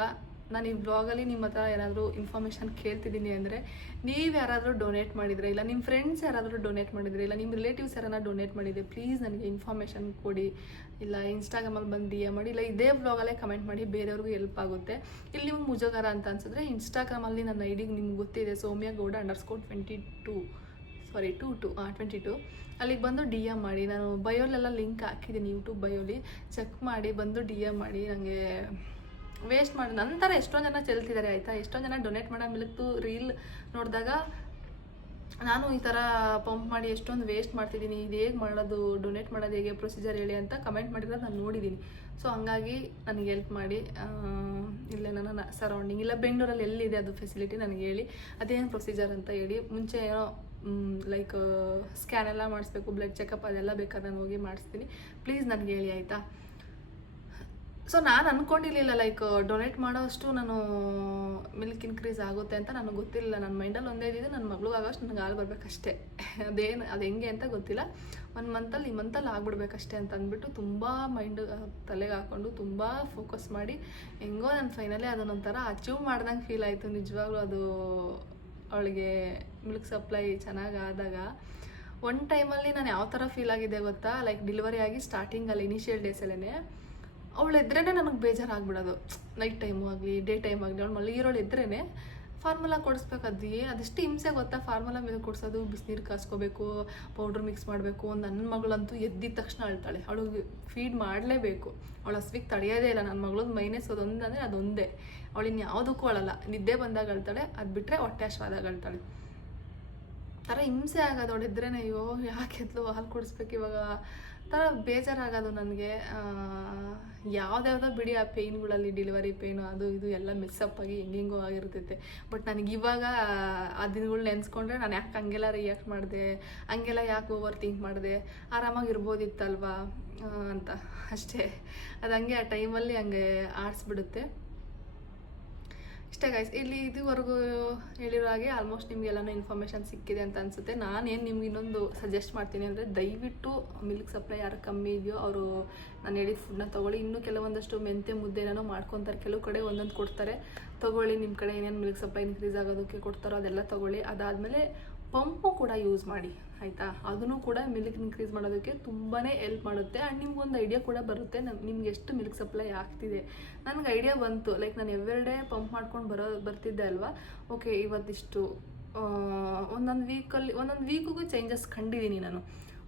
ನಾನು ಈ ಬ್ಲಾಗಲ್ಲಿ ನಿಮ್ಮ ಹತ್ರ ಏನಾದರೂ ಇನ್ಫಾರ್ಮೇಷನ್ ಕೇಳ್ತಿದ್ದೀನಿ ಅಂದರೆ, ನೀವು ಯಾರಾದರೂ ಡೊನೇಟ್ ಮಾಡಿದರೆ, ಇಲ್ಲ ನಿಮ್ಮ ಫ್ರೆಂಡ್ಸ್ ಯಾರಾದರೂ ಡೊನೇಟ್ ಮಾಡಿದರೆ, ಇಲ್ಲ ನಿಮ್ಮ ರಿಲೇಟಿವ್ಸ್ ಯಾರನ್ನ ಡೊನೇಟ್ ಮಾಡಿದರೆ, ಪ್ಲೀಸ್ ನನಗೆ ಇನ್ಫಾರ್ಮೇಷನ್ ಕೊಡಿ. ಇಲ್ಲ ಇನ್ಸ್ಟಾಗ್ರಾಮಲ್ಲಿ ಬಂದು DM ಮಾಡಿ, ಇಲ್ಲ ಇದೇ ಬ್ಲಾಗಲ್ಲೇ ಕಮೆಂಟ್ ಮಾಡಿ, ಬೇರೆಯವ್ರಿಗೂ ಹೆಲ್ಪ್ ಆಗುತ್ತೆ. ಇಲ್ಲಿ ನಿಮ್ಗೆ ಮುಜುಗರ ಅಂತ ಅನ್ಸಿದ್ರೆ ಇನ್ಸ್ಟಾಗ್ರಾಮಲ್ಲಿ ನನ್ನ ಐಡಿಗೆ ನಿಮ್ಗೆ ಗೊತ್ತಿದೆ, soumyagowda_22 ಅಲ್ಲಿಗೆ ಬಂದು DM ಮಾಡಿ. ನಾನು ಬಯೋಲೆಲ್ಲ ಲಿಂಕ್ ಹಾಕಿದ್ದೀನಿ, ಯೂಟ್ಯೂಬ್ ಬಯೋಲಿ ಚೆಕ್ ಮಾಡಿ ಬಂದು DM ಮಾಡಿ. ನನಗೆ ವೇಸ್ಟ್ ಮಾಡಿ ನಂತರ ಎಷ್ಟೊಂದು ಜನ ಚೆಲ್ತಿದ್ದಾರೆ ಆಯಿತಾ. ಎಷ್ಟೊಂದು ಜನ ಡೊನೇಟ್ ಮಾಡೋ ಮಿಲ್ಕ್ದು ರೀಲ್ ನೋಡಿದಾಗ ನಾನು ಈ ಥರ ಪಂಪ್ ಮಾಡಿ ಎಷ್ಟೊಂದು ವೇಸ್ಟ್ ಮಾಡ್ತಿದ್ದೀನಿ, ಇದು ಹೇಗೆ ಮಾಡೋದು, ಡೊನೇಟ್ ಮಾಡೋದು ಹೇಗೆ, ಪ್ರೊಸೀಜರ್ ಹೇಳಿ ಅಂತ ಕಮೆಂಟ್ ಮಾಡಿರೋದು ನಾನು ನೋಡಿದ್ದೀನಿ. ಸೊ ಹಂಗಾಗಿ ನನಗೆ ಹೆಲ್ಪ್ ಮಾಡಿ. ಇಲ್ಲೇ ನನ್ನ ಸರೌಂಡಿಂಗ್ ಇಲ್ಲ ಬೆಂಗಳೂರಲ್ಲಿ ಎಲ್ಲಿದೆ ಅದು ಫೆಸಿಲಿಟಿ ನನಗೆ ಹೇಳಿ, ಅದೇನು ಪ್ರೊಸೀಜರ್ ಅಂತ ಹೇಳಿ. ಮುಂಚೆ ಏನೋ ಲೈಕ್ ಸ್ಕ್ಯಾನ್ ಎಲ್ಲ ಮಾಡಿಸ್ಬೇಕು, ಬ್ಲಡ್ ಚೆಕಪ್ ಅದೆಲ್ಲ ಬೇಕಾದ್ರೆ ನಾನು ಹೋಗಿ ಮಾಡಿಸ್ತೀನಿ, ಪ್ಲೀಸ್ ನನಗೆ ಹೇಳಿ ಆಯಿತಾ. ಸೊ ನಾನು ಅಂದ್ಕೊಂಡಿರಲಿಲ್ಲ ಲೈಕ್ ಡೊನೇಟ್ ಮಾಡೋಷ್ಟು ನಾನು ಮಿಲ್ಕ್ ಇನ್ಕ್ರೀಸ್ ಆಗುತ್ತೆ ಅಂತ ನನಗೆ ಗೊತ್ತಿರಲಿಲ್ಲ. ನನ್ನ ಮೈಂಡಲ್ಲಿ ಒಂದೇ ಇದ್ದಿದ್ದು, ನನ್ನ ಮಗಳಿಗೆ ಆಗೋಷ್ಟು ನನಗೆ ಹಾಲು ಬರಬೇಕಷ್ಟೇ. ಅದು ಹೆಂಗೆ ಅಂತ ಗೊತ್ತಿಲ್ಲ. 1 ಮಂತಲ್ಲಿ ಈ ಮಂತಲ್ಲಿ ಆಗ್ಬಿಡ್ಬೇಕಷ್ಟೇ ಅಂತ ಅಂದ್ಬಿಟ್ಟು ತುಂಬ ಮೈಂಡ್ ತಲೆಗೆ ಹಾಕ್ಕೊಂಡು ತುಂಬ ಫೋಕಸ್ ಮಾಡಿ ಹೆಂಗೋ ನಾನು ಫೈನಲಿ ಅದನ್ನೊಂಥರ ಅಚೀವ್ ಮಾಡ್ದಂಗೆ ಫೀಲ್ ಆಯಿತು. ನಿಜವಾಗ್ಲೂ ಅದು ಅವಳಿಗೆ ಮಿಲ್ಕ್ ಸಪ್ಲೈ ಚೆನ್ನಾಗಿ ಆದಾಗ ಒಂದು ಟೈಮಲ್ಲಿ ನಾನು ಯಾವ ಥರ ಫೀಲ್ ಆಗಿದೆ ಗೊತ್ತಾ, ಲೈಕ್ ಡೆಲಿವರಿ ಆಗಿ ಸ್ಟಾರ್ಟಿಂಗಲ್ಲಿ ಇನಿಷಿಯಲ್ ಡೇಸಲ್ಲೇ ಅವಳು ಇದ್ರೇ ನನಗೆ ಬೇಜಾರಾಗ್ಬಿಡೋದು. ನೈಟ್ ಟೈಮು ಆಗಲಿ ಡೇ ಟೈಮ್ ಆಗಲಿ ಅವಳು ಮಲಗಿರೋಳು ಇದ್ರೇ ಫಾರ್ಮುಲಾ ಕೊಡಿಸ್ಬೇಕಾದ್ದು ಅದೆಷ್ಟು ಹಿಂಸೆ ಗೊತ್ತಾ. ಫಾರ್ಮುಲಾ ಮೇಲೆ ಕೊಡಿಸೋದು, ಬಿಸಿನೀರು ಕಾಸ್ಕೋಬೇಕು, ಪೌಡ್ರ್ ಮಿಕ್ಸ್ ಮಾಡಬೇಕು. ನನ್ನ ಮಗಳಂತೂ ಎದ್ದಿದ ತಕ್ಷಣ ಅಳ್ತಾಳೆ, ಅವಳಿಗೆ ಫೀಡ್ ಮಾಡಲೇಬೇಕು. ಅವಳು ಹಸ್ವಿಗೆ ತಡೆಯೋದೇ ಇಲ್ಲ. ನನ್ನ ಮಗಳದ್ದು ಮೈನಸ್ ಅದೊಂದು ಅದೊಂದೇ, ಅವಳಿನ್ನು ಯಾವುದಕ್ಕೂ ಅಳಲ್ಲ. ನಿದ್ದೆ ಬಂದಾಗ ಅಳ್ತಾಳೆ, ಅದು ಬಿಟ್ಟರೆ ಹೊಟ್ಟೆ ಹಶ್ವಾದಾಗ ಅಳ್ತಾಳೆ. ಥರ ಹಿಂಸೆ ಆಗೋದು ಹೊಡಿದ್ರೆ ಅಯ್ಯೋ ಯಾಕೆ ಎದ್ಲು ಹಾಲು ಕುಡಿಸ್ಬೇಕು ಇವಾಗ ಥರ ಬೇಜಾರಾಗೋದು ನನಗೆ. ಯಾವುದ್ಯಾವುದೋ ಬಿಡಿ ಆ ಪೇಯ್ನ್ಗಳಲ್ಲಿ ಡೆಲಿವರಿ ಪೇಯ್ನು ಅದು ಇದು ಎಲ್ಲ ಮಿಕ್ಸಪ್ ಆಗಿ ಹೆಂಗೆಂಗೋ ಆಗಿರ್ತೈತೆ. ಬಟ್ ನನಗೆ ಇವಾಗ ಆ ದಿನಗಳು ನೆನೆಸ್ಕೊಂಡ್ರೆ ನಾನು ಯಾಕೆ ಹಂಗೆಲ್ಲ ರಿಯಾಕ್ಟ್ ಮಾಡಿದೆ, ಹಂಗೆಲ್ಲ ಯಾಕೆ ಓವರ್ ಥಿಂಕ್ ಮಾಡಿದೆ, ಆರಾಮಾಗಿರ್ಬೋದಿತ್ತಲ್ವಾ ಅಂತ ಅಷ್ಟೇ. ಅದು ಹಂಗೆ ಆ ಟೈಮಲ್ಲಿ ಹಂಗೆ ಆಡಿಸ್ಬಿಡುತ್ತೆ. ಇಷ್ಟೇ ಗೈಸ್, ಇಲ್ಲಿ ಇದುವರೆಗೂ ಹೇಳಿರೋ ಹಾಗೆ ಆಲ್ಮೋಸ್ಟ್ ನಿಮಗೆಲ್ಲನೂ ಇನ್ಫಾರ್ಮೇಷನ್ ಸಿಕ್ಕಿದೆ ಅಂತ ಅನಿಸುತ್ತೆ. ನಾನೇನು ನಿಮ್ಗೆ ಇನ್ನೊಂದು ಸಜೆಸ್ಟ್ ಮಾಡ್ತೀನಿ ಅಂದರೆ, ದಯವಿಟ್ಟು ಮಿಲ್ಕ್ ಸಪ್ಲೈ ಯಾರು ಕಮ್ಮಿ ಇದೆಯೋ ಅವರು ನಾನು ಹೇಳಿದ ಫುಡ್ನ ತೊಗೊಳ್ಳಿ. ಇನ್ನೂ ಕೆಲವೊಂದಷ್ಟು ಮೆಂತೆ ಮುದ್ದೆನೋ ಮಾಡ್ಕೊತಾರೆ, ಕೆಲವು ಕಡೆ ಒಂದೊಂದು ಕೊಡ್ತಾರೆ, ತೊಗೊಳ್ಳಿ. ನಿಮ್ಮ ಕಡೆ ಏನೇನು ಮಿಲ್ಕ್ ಸಪ್ಲೈ ಇನ್ಕ್ರೀಸ್ ಆಗೋದಕ್ಕೆ ಕೊಡ್ತಾರೋ ಅದೆಲ್ಲ ತೊಗೊಳ್ಳಿ. ಅದಾದಮೇಲೆ ಪಂಪು ಕೂಡ ಯೂಸ್ ಮಾಡಿ ಆಯಿತಾ. ಅದನ್ನು ಕೂಡ ಮಿಲ್ಕ್ ಇನ್ಕ್ರೀಸ್ ಮಾಡೋದಕ್ಕೆ ತುಂಬಾ ಹೆಲ್ಪ್ ಮಾಡುತ್ತೆ. ಆ್ಯಂಡ್ ನಿಮ್ಗೊಂದು ಐಡಿಯಾ ಕೂಡ ಬರುತ್ತೆ, ನಿಮ್ಗೆ ಎಷ್ಟು ಮಿಲ್ಕ್ ಸಪ್ಲೈ ಆಗ್ತಿದೆ. ನನಗೆ ಐಡಿಯಾ ಬಂತು, ಲೈಕ್ ನಾನು ಎವ್ರಿಡೇ ಪಂಪ್ ಮಾಡ್ಕೊಂಡು ಬರ್ತಿದ್ದೆ ಅಲ್ವಾ. ಓಕೆ, ಇವತ್ತಿಷ್ಟು ಒಂದೊಂದು ವೀಕಿಗೂ ಚೇಂಜಸ್ ಕಂಡಿದ್ದೀನಿ ನಾನು.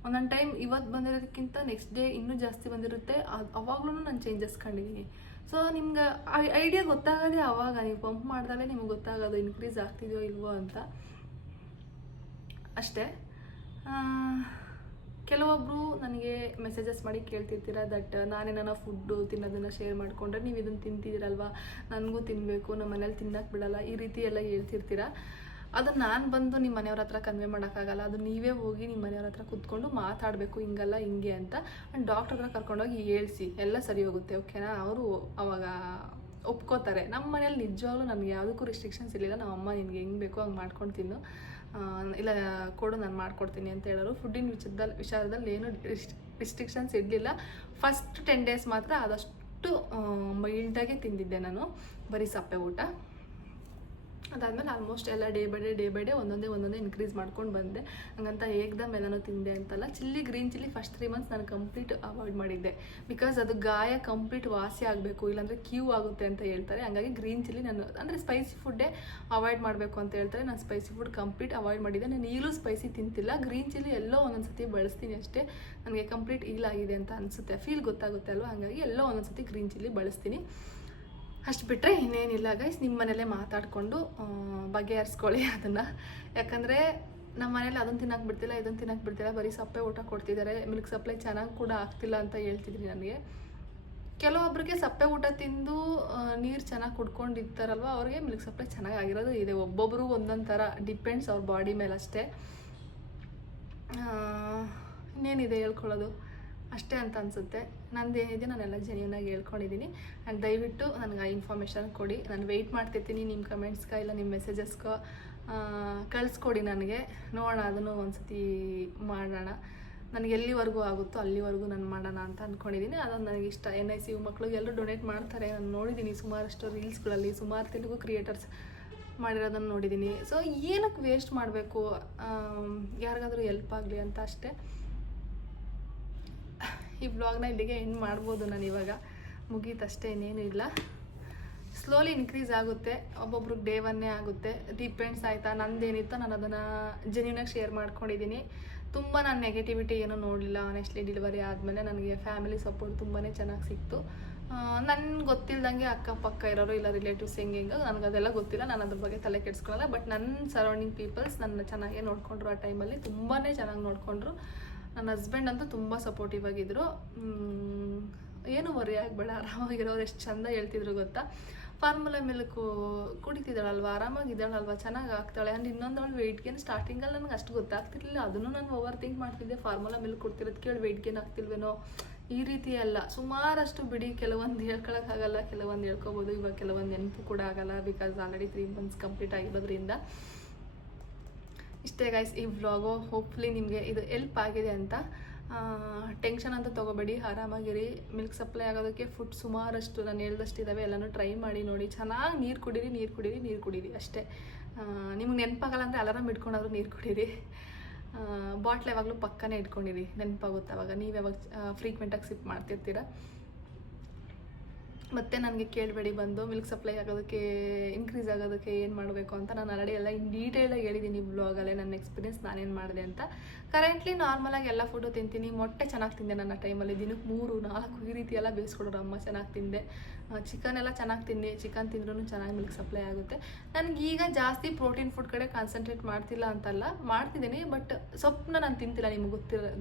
ಒಂದೊಂದು ಟೈಮ್ ಇವತ್ತು ಬಂದಿರೋದಕ್ಕಿಂತ ನೆಕ್ಸ್ಟ್ ಡೇ ಇನ್ನೂ ಜಾಸ್ತಿ ಬಂದಿರುತ್ತೆ, ಅವಾಗ್ಲೂ ನಾನು ಚೇಂಜಸ್ ಕಂಡಿದ್ದೀನಿ. ಸೊ ನಿಮ್ಗೆ ಐಡಿಯಾ ಗೊತ್ತಾಗೋದೇ ಆವಾಗ, ನೀವು ಪಂಪ್ ಮಾಡಿದಾಗಲೇ ನಿಮ್ಗೆ ಗೊತ್ತಾಗೋದು ಇನ್ಕ್ರೀಸ್ ಆಗ್ತಿದೆಯೋ ಇಲ್ವೋ ಅಂತ ಅಷ್ಟೇ. ಕೆಲವೊಬ್ಬರು ನನಗೆ ಮೆಸೇಜಸ್ ಮಾಡಿ ಕೇಳ್ತಿರ್ತೀರ ದಟ್ ನಾನೇನಾನ ಫುಡ್ಡು ತಿನ್ನೋದನ್ನು ಶೇರ್ ಮಾಡಿಕೊಂಡ್ರೆ ನೀವು ಇದನ್ನು ತಿಂತಿದ್ದೀರಲ್ವ, ನನಗೂ ತಿನ್ನಬೇಕು, ನಮ್ಮ ಮನೇಲಿ ತಿನ್ನಕ್ಕೆ ಬಿಡಲ್ಲ, ಈ ರೀತಿ ಎಲ್ಲ ಹೇಳ್ತಿರ್ತೀರ. ಅದನ್ನು ನಾನು ಬಂದು ನಿಮ್ಮ ಮನೆಯವ್ರ ಹತ್ರ ಕನ್ವೆ ಮಾಡೋಕ್ಕಾಗಲ್ಲ. ಅದು ನೀವೇ ಹೋಗಿ ನಿಮ್ಮ ಮನೆಯವ್ರ ಹತ್ರ ಕೂತ್ಕೊಂಡು ಮಾತಾಡಬೇಕು, ಹಿಂಗಲ್ಲ ಹಿಂಗೆ ಅಂತ. ಆ್ಯಂಡ್ ಡಾಕ್ಟ್ರ್ ಹತ್ರ ಕರ್ಕೊಂಡೋಗಿ ಹೇಳ್ಸಿ, ಎಲ್ಲ ಸರಿ ಹೋಗುತ್ತೆ, ಓಕೆನಾ. ಅವರು ಅವಾಗ ಒಪ್ಕೋತಾರೆ. ನಮ್ಮ ಮನೇಲಿ ನಿಜವಾಗ್ಲೂ ನನಗೆ ಯಾವುದಕ್ಕೂ ರಿಸ್ಟ್ರಿಕ್ಷನ್ಸ್ ಇರಲಿಲ್ಲ. ನಮ್ಮ ಅಮ್ಮ ನಿನಗೆ ಹೆಂಗೆ ಬೇಕೋ ಹಂಗೆ ಮಾಡ್ಕೊಂಡು ತಿನ್ನು, ಇಲ್ಲ ಕೊಡು ನಾನು ಮಾಡ್ಕೊಡ್ತೀನಿ ಅಂತ ಹೇಳೋರು. ಫುಡ್ಡಿನ ವಿಚಾರದಲ್ಲಿ ಏನು ರಿಸ್ಟ್ರಿಕ್ಷನ್ಸ್ ಇರಲಿಲ್ಲ. ಫಸ್ಟ್ 10 days ಮಾತ್ರ ಆದಷ್ಟು ಮೈಲ್ಡಾಗೆ ತಿಂದಿದ್ದೆ ನಾನು, ಬರೀ ಸಪ್ಪೆ ಊಟ. ಅದಾದಮೇಲೆ ಆಲ್ಮೋಸ್ಟ್ ಎಲ್ಲ ಡೇ ಬೈ ಡೇ ಒಂದೊಂದೇ ಇನ್ಕ್ರೀಸ್ ಮಾಡ್ಕೊಂಡು ಬಂದೆ. ಹಂಗಂತ ಏಕ್ದಮ್ ಎಲ್ಲನೂ ತಿಂದೆ ಅಂತಲ್ಲ. ಗ್ರೀನ್ ಚಿಲ್ಲಿ ಫಸ್ಟ್ 3 months ನಾನು ಕಂಪ್ಲೀಟ್ ಅವಾಯ್ಡ್ ಮಾಡಿದ್ದೆ. ಬಿಕಾಸ್ ಅದು ಗಾಯ ಕಂಪ್ಲೀಟ್ ವಾಸಿ ಆಗಬೇಕು, ಇಲ್ಲಾಂದರೆ ಕ್ಯೂ ಆಗುತ್ತೆ ಅಂತ ಹೇಳ್ತಾರೆ. ಹಂಗಾಗಿ ಗ್ರೀನ್ ಚಿಲ್ಲಿ ನಾನು ಅಂದರೆ ಸ್ಪೈಸಿ ಫುಡ್ಡೇ ಅವಾಯ್ಡ್ ಮಾಡಬೇಕು ಅಂತ ಹೇಳ್ತಾರೆ. ನಾನು ಸ್ಪೈಸಿ ಫುಡ್ ಕಂಪ್ಲೀಟ್ ಅವಾಯ್ಡ್ ಮಾಡಿದ್ದೆ. ನಾನು ಈಗಲೂ ಸ್ಪೈಸಿ ತಿಂತಿಲ್ಲ. ಗ್ರೀನ್ ಚಿಲ್ಲಿ ಎಲ್ಲೋ ಒಂದೊಂದು ಸತಿ ಬಳಸ್ತೀನಿ ಅಷ್ಟೇ. ನನಗೆ ಕಂಪ್ಲೀಟ್ ಈಲ್ ಆಗಿದೆ ಅಂತ ಅನಿಸುತ್ತೆ, ಫೀಲ್ ಗೊತ್ತಾಗುತ್ತೆ ಅಲ್ವಾ. ಹಾಗಾಗಿ ಎಲ್ಲೋ ಒಂದೊಂದು ಸತಿ ಗ್ರೀನ್ ಚಿಲ್ಲಿ ಬಳಸ್ತೀನಿ. ಅಷ್ಟು ಬಿಟ್ಟರೆ ಇನ್ನೇನಿಲ್ಲ ಗೈಸ್. ನಿಮ್ಮ ಮನೇಲೇ ಮಾತಾಡಿಕೊಂಡು ಬಗೆಹರಿಸ್ಕೊಳ್ಳಿ ಅದನ್ನು. ಯಾಕಂದರೆ ನಮ್ಮ ಮನೇಲಿ ಅದನ್ನು ತಿನ್ನಕ್ಕೆ ಬಿಡ್ತಿಲ್ಲ, ಇದನ್ನು ತಿನ್ನಕ್ಕೆ ಬಿಡ್ತಿಲ್ಲ, ಬರೀ ಸಪ್ಪೆ ಊಟ ಕೊಡ್ತಿದ್ದಾರೆ. ಮಿಲ್ಕ್ ಸಪ್ಲೈ ಚೆನ್ನಾಗಿ ಕೂಡ ಆಗ್ತಿಲ್ಲ ಅಂತ ಹೇಳ್ತಿದ್ರಿ ನನಗೆ. ಕೆಲವೊಬ್ಬರಿಗೆ ಸಪ್ಪೆ ಊಟ ತಿಂದು ನೀರು ಚೆನ್ನಾಗಿ ಕುಡ್ಕೊಂಡಿರ್ತಾರಲ್ವ, ಅವ್ರಿಗೆ ಮಿಲ್ಕ್ ಸಪ್ಲೈ ಚೆನ್ನಾಗಿ ಆಗಿರೋದು ಇದೆ. ಒಬ್ಬೊಬ್ಬರು ಒಂದೊಂದು ಥರ, ಡಿಪೆಂಡ್ಸ್ ಅವ್ರ ಬಾಡಿ ಮೇಲೆ ಅಷ್ಟೇ. ಇನ್ನೇನಿದೆ ಹೇಳ್ಕೊಳ್ಳೋದು, ಅಷ್ಟೇ ಅಂತ ಅನಿಸುತ್ತೆ. ನಂದೇನಿದೆ ನಾನೆಲ್ಲ ಜೆನ್ಯೂನಾಗಿ ಹೇಳ್ಕೊಂಡಿದ್ದೀನಿ. ಆ್ಯಂಡ್ ದಯವಿಟ್ಟು ನನಗೆ ಆ ಇನ್ಫಾರ್ಮೇಷನ್ ಕೊಡಿ. ನಾನು ವೆಯ್ಟ್ ಮಾಡ್ತಿರ್ತೀನಿ ನಿಮ್ಮ ಕಮೆಂಟ್ಸ್ಗೆ ಇಲ್ಲ ನಿಮ್ಮ ಮೆಸೇಜಸ್ಗೋ ಕಳಿಸ್ಕೊಡಿ ನನಗೆ, ನೋಡೋಣ. ಅದನ್ನು ಒಂದು ಸತಿ ಮಾಡೋಣ. ನನಗೆ ಎಲ್ಲಿವರೆಗೂ ಆಗುತ್ತೋ ಅಲ್ಲಿವರೆಗೂ ನಾನು ಮಾಡೋಣ ಅಂತ ಅಂದ್ಕೊಂಡಿದ್ದೀನಿ. ಅದೊಂದು ನನಗೆ ಇಷ್ಟ. NICU ಮಕ್ಳಿಗೆ ಎಲ್ಲರೂ ಡೊನೇಟ್ ಮಾಡ್ತಾರೆ, ನಾನು ನೋಡಿದ್ದೀನಿ ಸುಮಾರಷ್ಟು ರೀಲ್ಸ್ಗಳಲ್ಲಿ. ಸುಮಾರು ತೆಲುಗು ಕ್ರಿಯೇಟರ್ಸ್ ಮಾಡಿರೋದನ್ನು ನೋಡಿದ್ದೀನಿ. ಸೊ ಏನಕ್ಕೆ ವೇಸ್ಟ್ ಮಾಡಬೇಕು, ಯಾರಿಗಾದರೂ ಹೆಲ್ಪ್ ಆಗಲಿ ಅಂತ ಅಷ್ಟೇ. ಈ ವ್ಲಾಗ್ನ ಇಲ್ಲಿಗೆ ಎಂಡ್ ಮಾಡ್ಬೋದು ನಾನು. ಇವಾಗ ಮುಗೀತಷ್ಟೇ, ಇನ್ನೇನು ಇಲ್ಲ. ಸ್ಲೋಲಿ ಇನ್ಕ್ರೀಸ್ ಆಗುತ್ತೆ, ಒಬ್ಬೊಬ್ರಿಗೆ ಡೇ 1 ಆಗುತ್ತೆ, ಡಿಪೆಂಡ್ಸ್ ಆಯಿತಾ. ನಂದೇನಿತ್ತೋ ನಾನು ಅದನ್ನು ಜೆನ್ಯೂನಾಗಿ ಶೇರ್ ಮಾಡ್ಕೊಂಡಿದ್ದೀನಿ. ತುಂಬ ನಾನು ನೆಗೆಟಿವಿಟಿ ಏನೂ ನೋಡಲಿಲ್ಲ. ಆನೆಸ್ಟ್ಲಿ ಡೆಲಿವರಿ ಆದಮೇಲೆ ನನಗೆ ಫ್ಯಾಮಿಲಿ ಸಪೋರ್ಟ್ ತುಂಬಾ ಚೆನ್ನಾಗಿ ಸಿಕ್ತು. ನನ್ಗೆ ಗೊತ್ತಿಲ್ಲದಂಗೆ ಅಕ್ಕಪಕ್ಕ ಇರೋರು ಇಲ್ಲ ರಿಲೇಟಿವ್ಸ್ ಹೆಂಗೆ ನನಗೆ ಅದೆಲ್ಲ ಗೊತ್ತಿಲ್ಲ. ನಾನು ಅದ್ರ ಬಗ್ಗೆ ತಲೆ ಕೆಡಿಸ್ಕೊಳ್ಳಲ್ಲ. ಬಟ್ ನನ್ನ ಸರೌಂಡಿಂಗ್ ಪೀಪಲ್ಸ್ ನನ್ನ ಚೆನ್ನಾಗೇ ನೋಡಿಕೊಂಡ್ರು. ಆ ಟೈಮಲ್ಲಿ ತುಂಬಾ ಚೆನ್ನಾಗಿ ನೋಡಿಕೊಂಡ್ರು. ನನ್ನ ಹಸ್ಬೆಂಡ್ ಅಂತೂ ತುಂಬ ಸಪೋರ್ಟಿವ್ ಆಗಿದ್ದರು. ಏನು ವರಿ ಆಗಬೇಡ, ಆರಾಮಾಗಿರೋರು, ಎಷ್ಟು ಚೆಂದ ಹೇಳ್ತಿದ್ರು ಗೊತ್ತಾ. ಫಾರ್ಮುಲಾ ಮಿಲ್ಕು ಕುಡಿತಿದ್ದಾಳಲ್ವ, ಆರಾಮಾಗಿದ್ದಾಳಲ್ವ, ಚೆನ್ನಾಗಿ ಆಗ್ತಾಳೆ. ಆ್ಯಂಡ್ ಇನ್ನೊಂದು ಅವಳು ವೆಯ್ಟ್ ಗೇನ್ ಸ್ಟಾರ್ಟಿಂಗಲ್ಲಿ ನನಗೆ ಅಷ್ಟು ಗೊತ್ತಾಗ್ತಿರ್ಲಿಲ್ಲ. ಅದನ್ನು ನಾನು ಓವರ್ ಥಿಂಕ್ ಮಾಡ್ತಿದ್ದೆ, ಫಾರ್ಮುಲಾ ಮಿಲ್ಕ್ ಕೊಡ್ತಿರೋದು ಕೇಳಿ ವೆಯ್ಟ್ ಗೇನ್ ಆಗ್ತಿಲ್ವೇನೋ, ಈ ರೀತಿ ಎಲ್ಲ ಸುಮಾರಷ್ಟು ಬಿಡಿ. ಕೆಲವೊಂದು ಹೇಳ್ಕೊಳಕ್ಕಾಗಲ್ಲ, ಕೆಲವೊಂದು ಹೇಳ್ಕೊಬೋದು. ಇವಾಗ ಕೆಲವೊಂದು ನೆನಪು ಕೂಡ ಆಗಲ್ಲ, ಬಿಕಾಸ್ ಆಲ್ರೆಡಿ 3 months ಕಂಪ್ಲೀಟ್ ಆಗಿರೋದ್ರಿಂದ. ಇಷ್ಟೇ ಗೈಸ್ ಈ ವ್ಲಾಗು. ಹೋಪ್ಫುಲಿ ನಿಮಗೆ ಇದು ಹೆಲ್ಪ್ ಆಗಿದೆ ಅಂತ. ಟೆನ್ಷನ್ ಅಂತ ತೊಗೋಬೇಡಿ, ಆರಾಮಾಗಿರಿ. ಮಿಲ್ಕ್ ಸಪ್ಲೈ ಆಗೋದಕ್ಕೆ ಫುಡ್ ಸುಮಾರಷ್ಟು ನಾನು ಹೇಳ್ದಷ್ಟು ಇದ್ದಾವೆ, ಎಲ್ಲನೂ ಟ್ರೈ ಮಾಡಿ ನೋಡಿ. ಚೆನ್ನಾಗಿ ನೀರು ಕುಡೀರಿ ಅಷ್ಟೇ. ನಿಮ್ಗೆ ನೆನಪಾಗಲ್ಲ ಅಂದರೆ ಅಲಾರಾಮ್ ಇಟ್ಕೊಂಡಾದ್ರೂ ನೀರು ಕುಡೀರಿ. ಬಾಟ್ಲ್ ಯಾವಾಗಲೂ ಪಕ್ಕನೇ ಇಟ್ಕೊಂಡಿರಿ, ನೆನಪಾಗುತ್ತೆ ಅವಾಗ. ನೀವು ಯಾವಾಗ ಫ್ರೀಕ್ವೆಂಟಾಗಿ ಸಿಪ್ ಮಾಡ್ತಿರ್ತೀರ. ಮತ್ತು ನನಗೆ ಕೇಳಬೇಡಿ ಬಂದು ಮಿಲ್ಕ್ ಸಪ್ಲೈ ಆಗೋದಕ್ಕೆ ಇನ್ಕ್ರೀಸ್ ಆಗೋದಕ್ಕೆ ಏನು ಮಾಡಬೇಕು ಅಂತ. ನಾನು ಆಲ್ರೆಡಿ ಎಲ್ಲ ಇನ್ ಡೀಟೇಲಾಗಿ ಹೇಳಿದ್ದೀನಿ ಬ್ಲಾಗಲ್ಲೇ, ನನ್ನ ಎಕ್ಸ್ಪೀರಿಯನ್ಸ್ ನಾನೇನು ಮಾಡಿದೆ ಅಂತ. ಕರೆಂಟ್ಲಿ ನಾರ್ಮಲಾಗಿ ಎಲ್ಲ ಫುಡ್ಡು ತಿಂತೀನಿ. ಮೊಟ್ಟೆ ಚೆನ್ನಾಗಿ ತಿಂದೆ ನನ್ನ ಟೈಮಲ್ಲಿ, ದಿನಕ್ಕೆ 3-4 ಈ ರೀತಿ ಎಲ್ಲ ಬೇಯಿಸ್ಕೊಡೋರು ಅಮ್ಮ, ಚೆನ್ನಾಗಿ ತಿಂದೆ. ಚಿಕನ್ ಎಲ್ಲ ಚೆನ್ನಾಗಿ ತಿನ್ನಿ, ಚಿಕನ್ ತಿಂದ್ರೂ ಚೆನ್ನಾಗಿ ಮಿಲ್ಕ್ ಸಪ್ಲೈ ಆಗುತ್ತೆ. ನನಗೆ ಈಗ ಜಾಸ್ತಿ ಪ್ರೋಟೀನ್ ಫುಡ್ ಕಡೆ ಕಾನ್ಸಂಟ್ರೇಟ್ ಮಾಡ್ತಿಲ್ಲ ಅಂತಲ್ಲ, ಮಾಡ್ತಿದ್ದೀನಿ. ಬಟ್ ಸೊಪ್ಪನ್ನ ನಾನು ತಿಂತಿಲ್ಲ, ನಿಮ್ಗೆ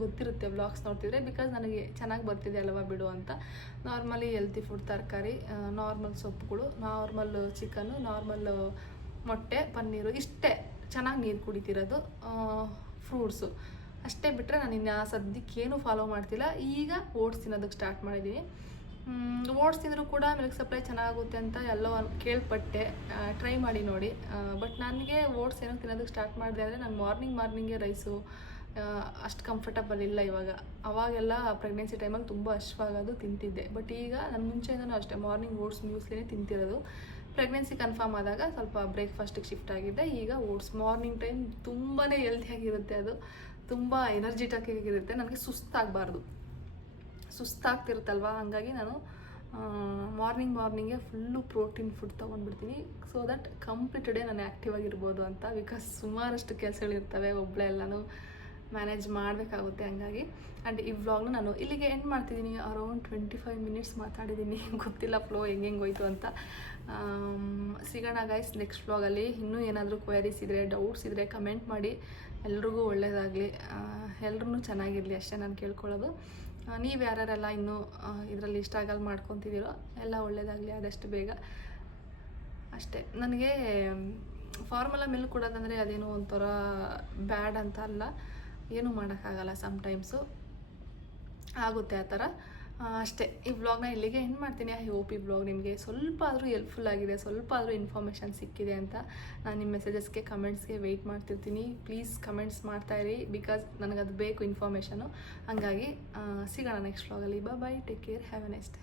ಗೊತ್ತಿರುತ್ತೆ ವ್ಲಾಗ್ಸ್ ನೋಡ್ತಿದ್ರೆ, ಬಿಕಾಸ್ ನನಗೆ ಚೆನ್ನಾಗಿ ಬರ್ತಿದೆ ಅಲ್ವಾ ಬಿಡು ಅಂತ. ನಾರ್ಮಲಿ ಹೆಲ್ತಿ ಫುಡ್, ತರಕಾರಿ, ನಾರ್ಮಲ್ ಸೊಪ್ಪುಗಳು, ನಾರ್ಮಲ್ ಚಿಕನ್ನು, ನಾರ್ಮಲ್ ಮೊಟ್ಟೆ, ಪನ್ನೀರು, ಇಷ್ಟೇ. ಚೆನ್ನಾಗಿ ನೀರು ಕುಡಿತಿರೋದು, ಫ್ರೂಟ್ಸು ಅಷ್ಟೇ ಬಿಟ್ಟರೆ ನಾನು ಇನ್ನು ಸದ್ಯಕ್ಕೇನು ಫಾಲೋ ಮಾಡ್ತಿಲ್ಲ. ಈಗ ಓಟ್ಸ್ ತಿನ್ನೋದಕ್ಕೆ ಸ್ಟಾರ್ಟ್ ಮಾಡಿದ್ದೀನಿ. ಓಟ್ಸ್ ತಿಂದರೂ ಕೂಡ ಮಿಲ್ಕ್ ಸಪ್ಲೈ ಚೆನ್ನಾಗುತ್ತೆ ಅಂತ ಎಲ್ಲೋ ಕೇಳ್ಪಟ್ಟೆ, ಟ್ರೈ ಮಾಡಿ ನೋಡಿ. ಬಟ್ ನನಗೆ ಓಟ್ಸ್ ಏನೋ ತಿನ್ನೋದಕ್ಕೆ ಸ್ಟಾರ್ಟ್ ಮಾಡಿದೆ ಅಂದರೆ ನಾನು ಮಾರ್ನಿಂಗೇ ರೈಸು ಅಷ್ಟು ಕಂಫರ್ಟಬಲ್ ಇಲ್ಲ ಇವಾಗ. ಅವಾಗೆಲ್ಲ ಪ್ರೆಗ್ನೆನ್ಸಿ ಟೈಮಲ್ಲಿ ತುಂಬ ಹಶ್ವಾಗೋದು, ತಿಂತಿದ್ದೆ. ಬಟ್ ಈಗ ನಾನು ಮುಂಚೆಯಿಂದನೂ ಅಷ್ಟೇ ಮಾರ್ನಿಂಗ್ ಓಟ್ಸ್ ಮ್ಯೂಸ್ಲಿನೇ ತಿಂತಿರೋದು. ಪ್ರೆಗ್ನೆನ್ಸಿ ಕನ್ಫರ್ಮ್ ಆದಾಗ ಸ್ವಲ್ಪ ಬ್ರೇಕ್ಫಾಸ್ಟಿಗೆ ಶಿಫ್ಟ್ ಆಗಿದ್ದೆ. ಈಗ ಓಟ್ಸ್ ಮಾರ್ನಿಂಗ್ ಟೈಮ್ ತುಂಬಾ ಹೆಲ್ತಿಯಾಗಿರುತ್ತೆ, ಅದು ತುಂಬ ಎನರ್ಜಿಟಿಕ್ ಆಗಿರುತ್ತೆ. ನನಗೆ ಸುಸ್ತಾಗ್ತಿರುತ್ತಲ್ವ, ಹಾಗಾಗಿ ನಾನು ಮಾರ್ನಿಂಗೇ ಫುಲ್ಲು ಪ್ರೋಟೀನ್ ಫುಡ್ ತೊಗೊಂಡ್ಬಿಡ್ತೀನಿ, ಸೊ ದಟ್ ಕಂಪ್ಲೀಟ್ ಡೇ ನಾನು ಆ್ಯಕ್ಟಿವ್ ಆಗಿರ್ಬೋದು ಅಂತ. ಬಿಕಾಸ್ ಸುಮಾರಷ್ಟು ಕೆಲಸಗಳಿರ್ತವೆ, ಒಬ್ಬಳೇ ಎಲ್ಲನೂ ಮ್ಯಾನೇಜ್ ಮಾಡಬೇಕಾಗುತ್ತೆ. ಹಂಗಾಗಿ ಆ್ಯಂಡ್ ಈ ವ್ಲಾಗ್ನ ನಾನು ಇಲ್ಲಿಗೆ ಎಂಡ್ ಮಾಡ್ತಿದ್ದೀನಿ. ಅರೌಂಡ್ 25 ಮಿನಿಟ್ಸ್ ಮಾತಾಡಿದ್ದೀನಿ, ಗೊತ್ತಿಲ್ಲ ಫ್ಲೋ ಹೆಂಗೆ ಹೋಯ್ತು ಅಂತ. ಸಿಗೋಣ ಗೈಸ್ ನೆಕ್ಸ್ಟ್ ವ್ಲಾಗಲ್ಲಿ. ಇನ್ನೂ ಏನಾದರೂ ಕ್ವೈರೀಸ್ ಇದ್ದರೆ, ಡೌಟ್ಸ್ ಇದ್ದರೆ ಕಮೆಂಟ್ ಮಾಡಿ. ಎಲ್ರಿಗೂ ಒಳ್ಳೆಯದಾಗಲಿ, ಎಲ್ಲರೂ ಚೆನ್ನಾಗಿರಲಿ ಅಷ್ಟೇ ನಾನು ಕೇಳ್ಕೊಳ್ಳೋದು. ನೀವು ಯಾರ್ಯಾರೆಲ್ಲ ಇನ್ನೂ ಇದರಲ್ಲಿ ಇನ್ಸ್ಟಾಗ್ರಾಮ್ ಮಾಡ್ಕೊತಿದ್ದೀರೋ ಎಲ್ಲ ಒಳ್ಳೆಯದಾಗಲಿ ಆದಷ್ಟು ಬೇಗ ಅಷ್ಟೇ. ನನಗೆ ಫಾರ್ಮುಲಾ ಮಿಲ್ಕ್ ಕೊಡೋದಂದರೆ ಅದೇನೋ ಒಂಥರ ಬ್ಯಾಡ್ ಅಂತ ಅಲ್ಲ, ಏನೂ ಮಾಡೋಕ್ಕಾಗಲ್ಲ, ಸಮ್ಟೈಮ್ಸು ಆಗುತ್ತೆ ಆ ಥರ ಅಷ್ಟೇ. ಈ ವ್ಲಾಗ್ನ ಇಲ್ಲಿಗೆ ಎಂಡ್ ಮಾಡ್ತೀನಿ. ಐ ಹೋಪ್ ಈ ವ್ಲಾಗ್ ನಿಮಗೆ ಸ್ವಲ್ಪ ಆದರೂ ಹೆಲ್ಪ್ಫುಲ್ ಆಗಿದೆ, ಸ್ವಲ್ಪ ಆದರೂ ಇನ್ಫಾರ್ಮೇಷನ್ ಸಿಕ್ಕಿದೆ ಅಂತ. ನಾನು ನಿಮ್ಮ ಮೆಸೇಜಸ್ಗೆ, ಕಮೆಂಟ್ಸ್ಗೆ ವೆಯ್ಟ್ ಮಾಡ್ತಿರ್ತೀನಿ. ಪ್ಲೀಸ್ ಕಮೆಂಟ್ಸ್ ಮಾಡ್ತಾಯಿರಿ, ಬಿಕಾಸ್ ನನಗದು ಬೇಕು ಇನ್ಫಾರ್ಮೇಷನು. ಹಂಗಾಗಿ ಸಿಗೋಣ ನೆಕ್ಸ್ಟ್ ವ್ಲಾಗಲ್ಲಿ. Bye, take care, have a nice day.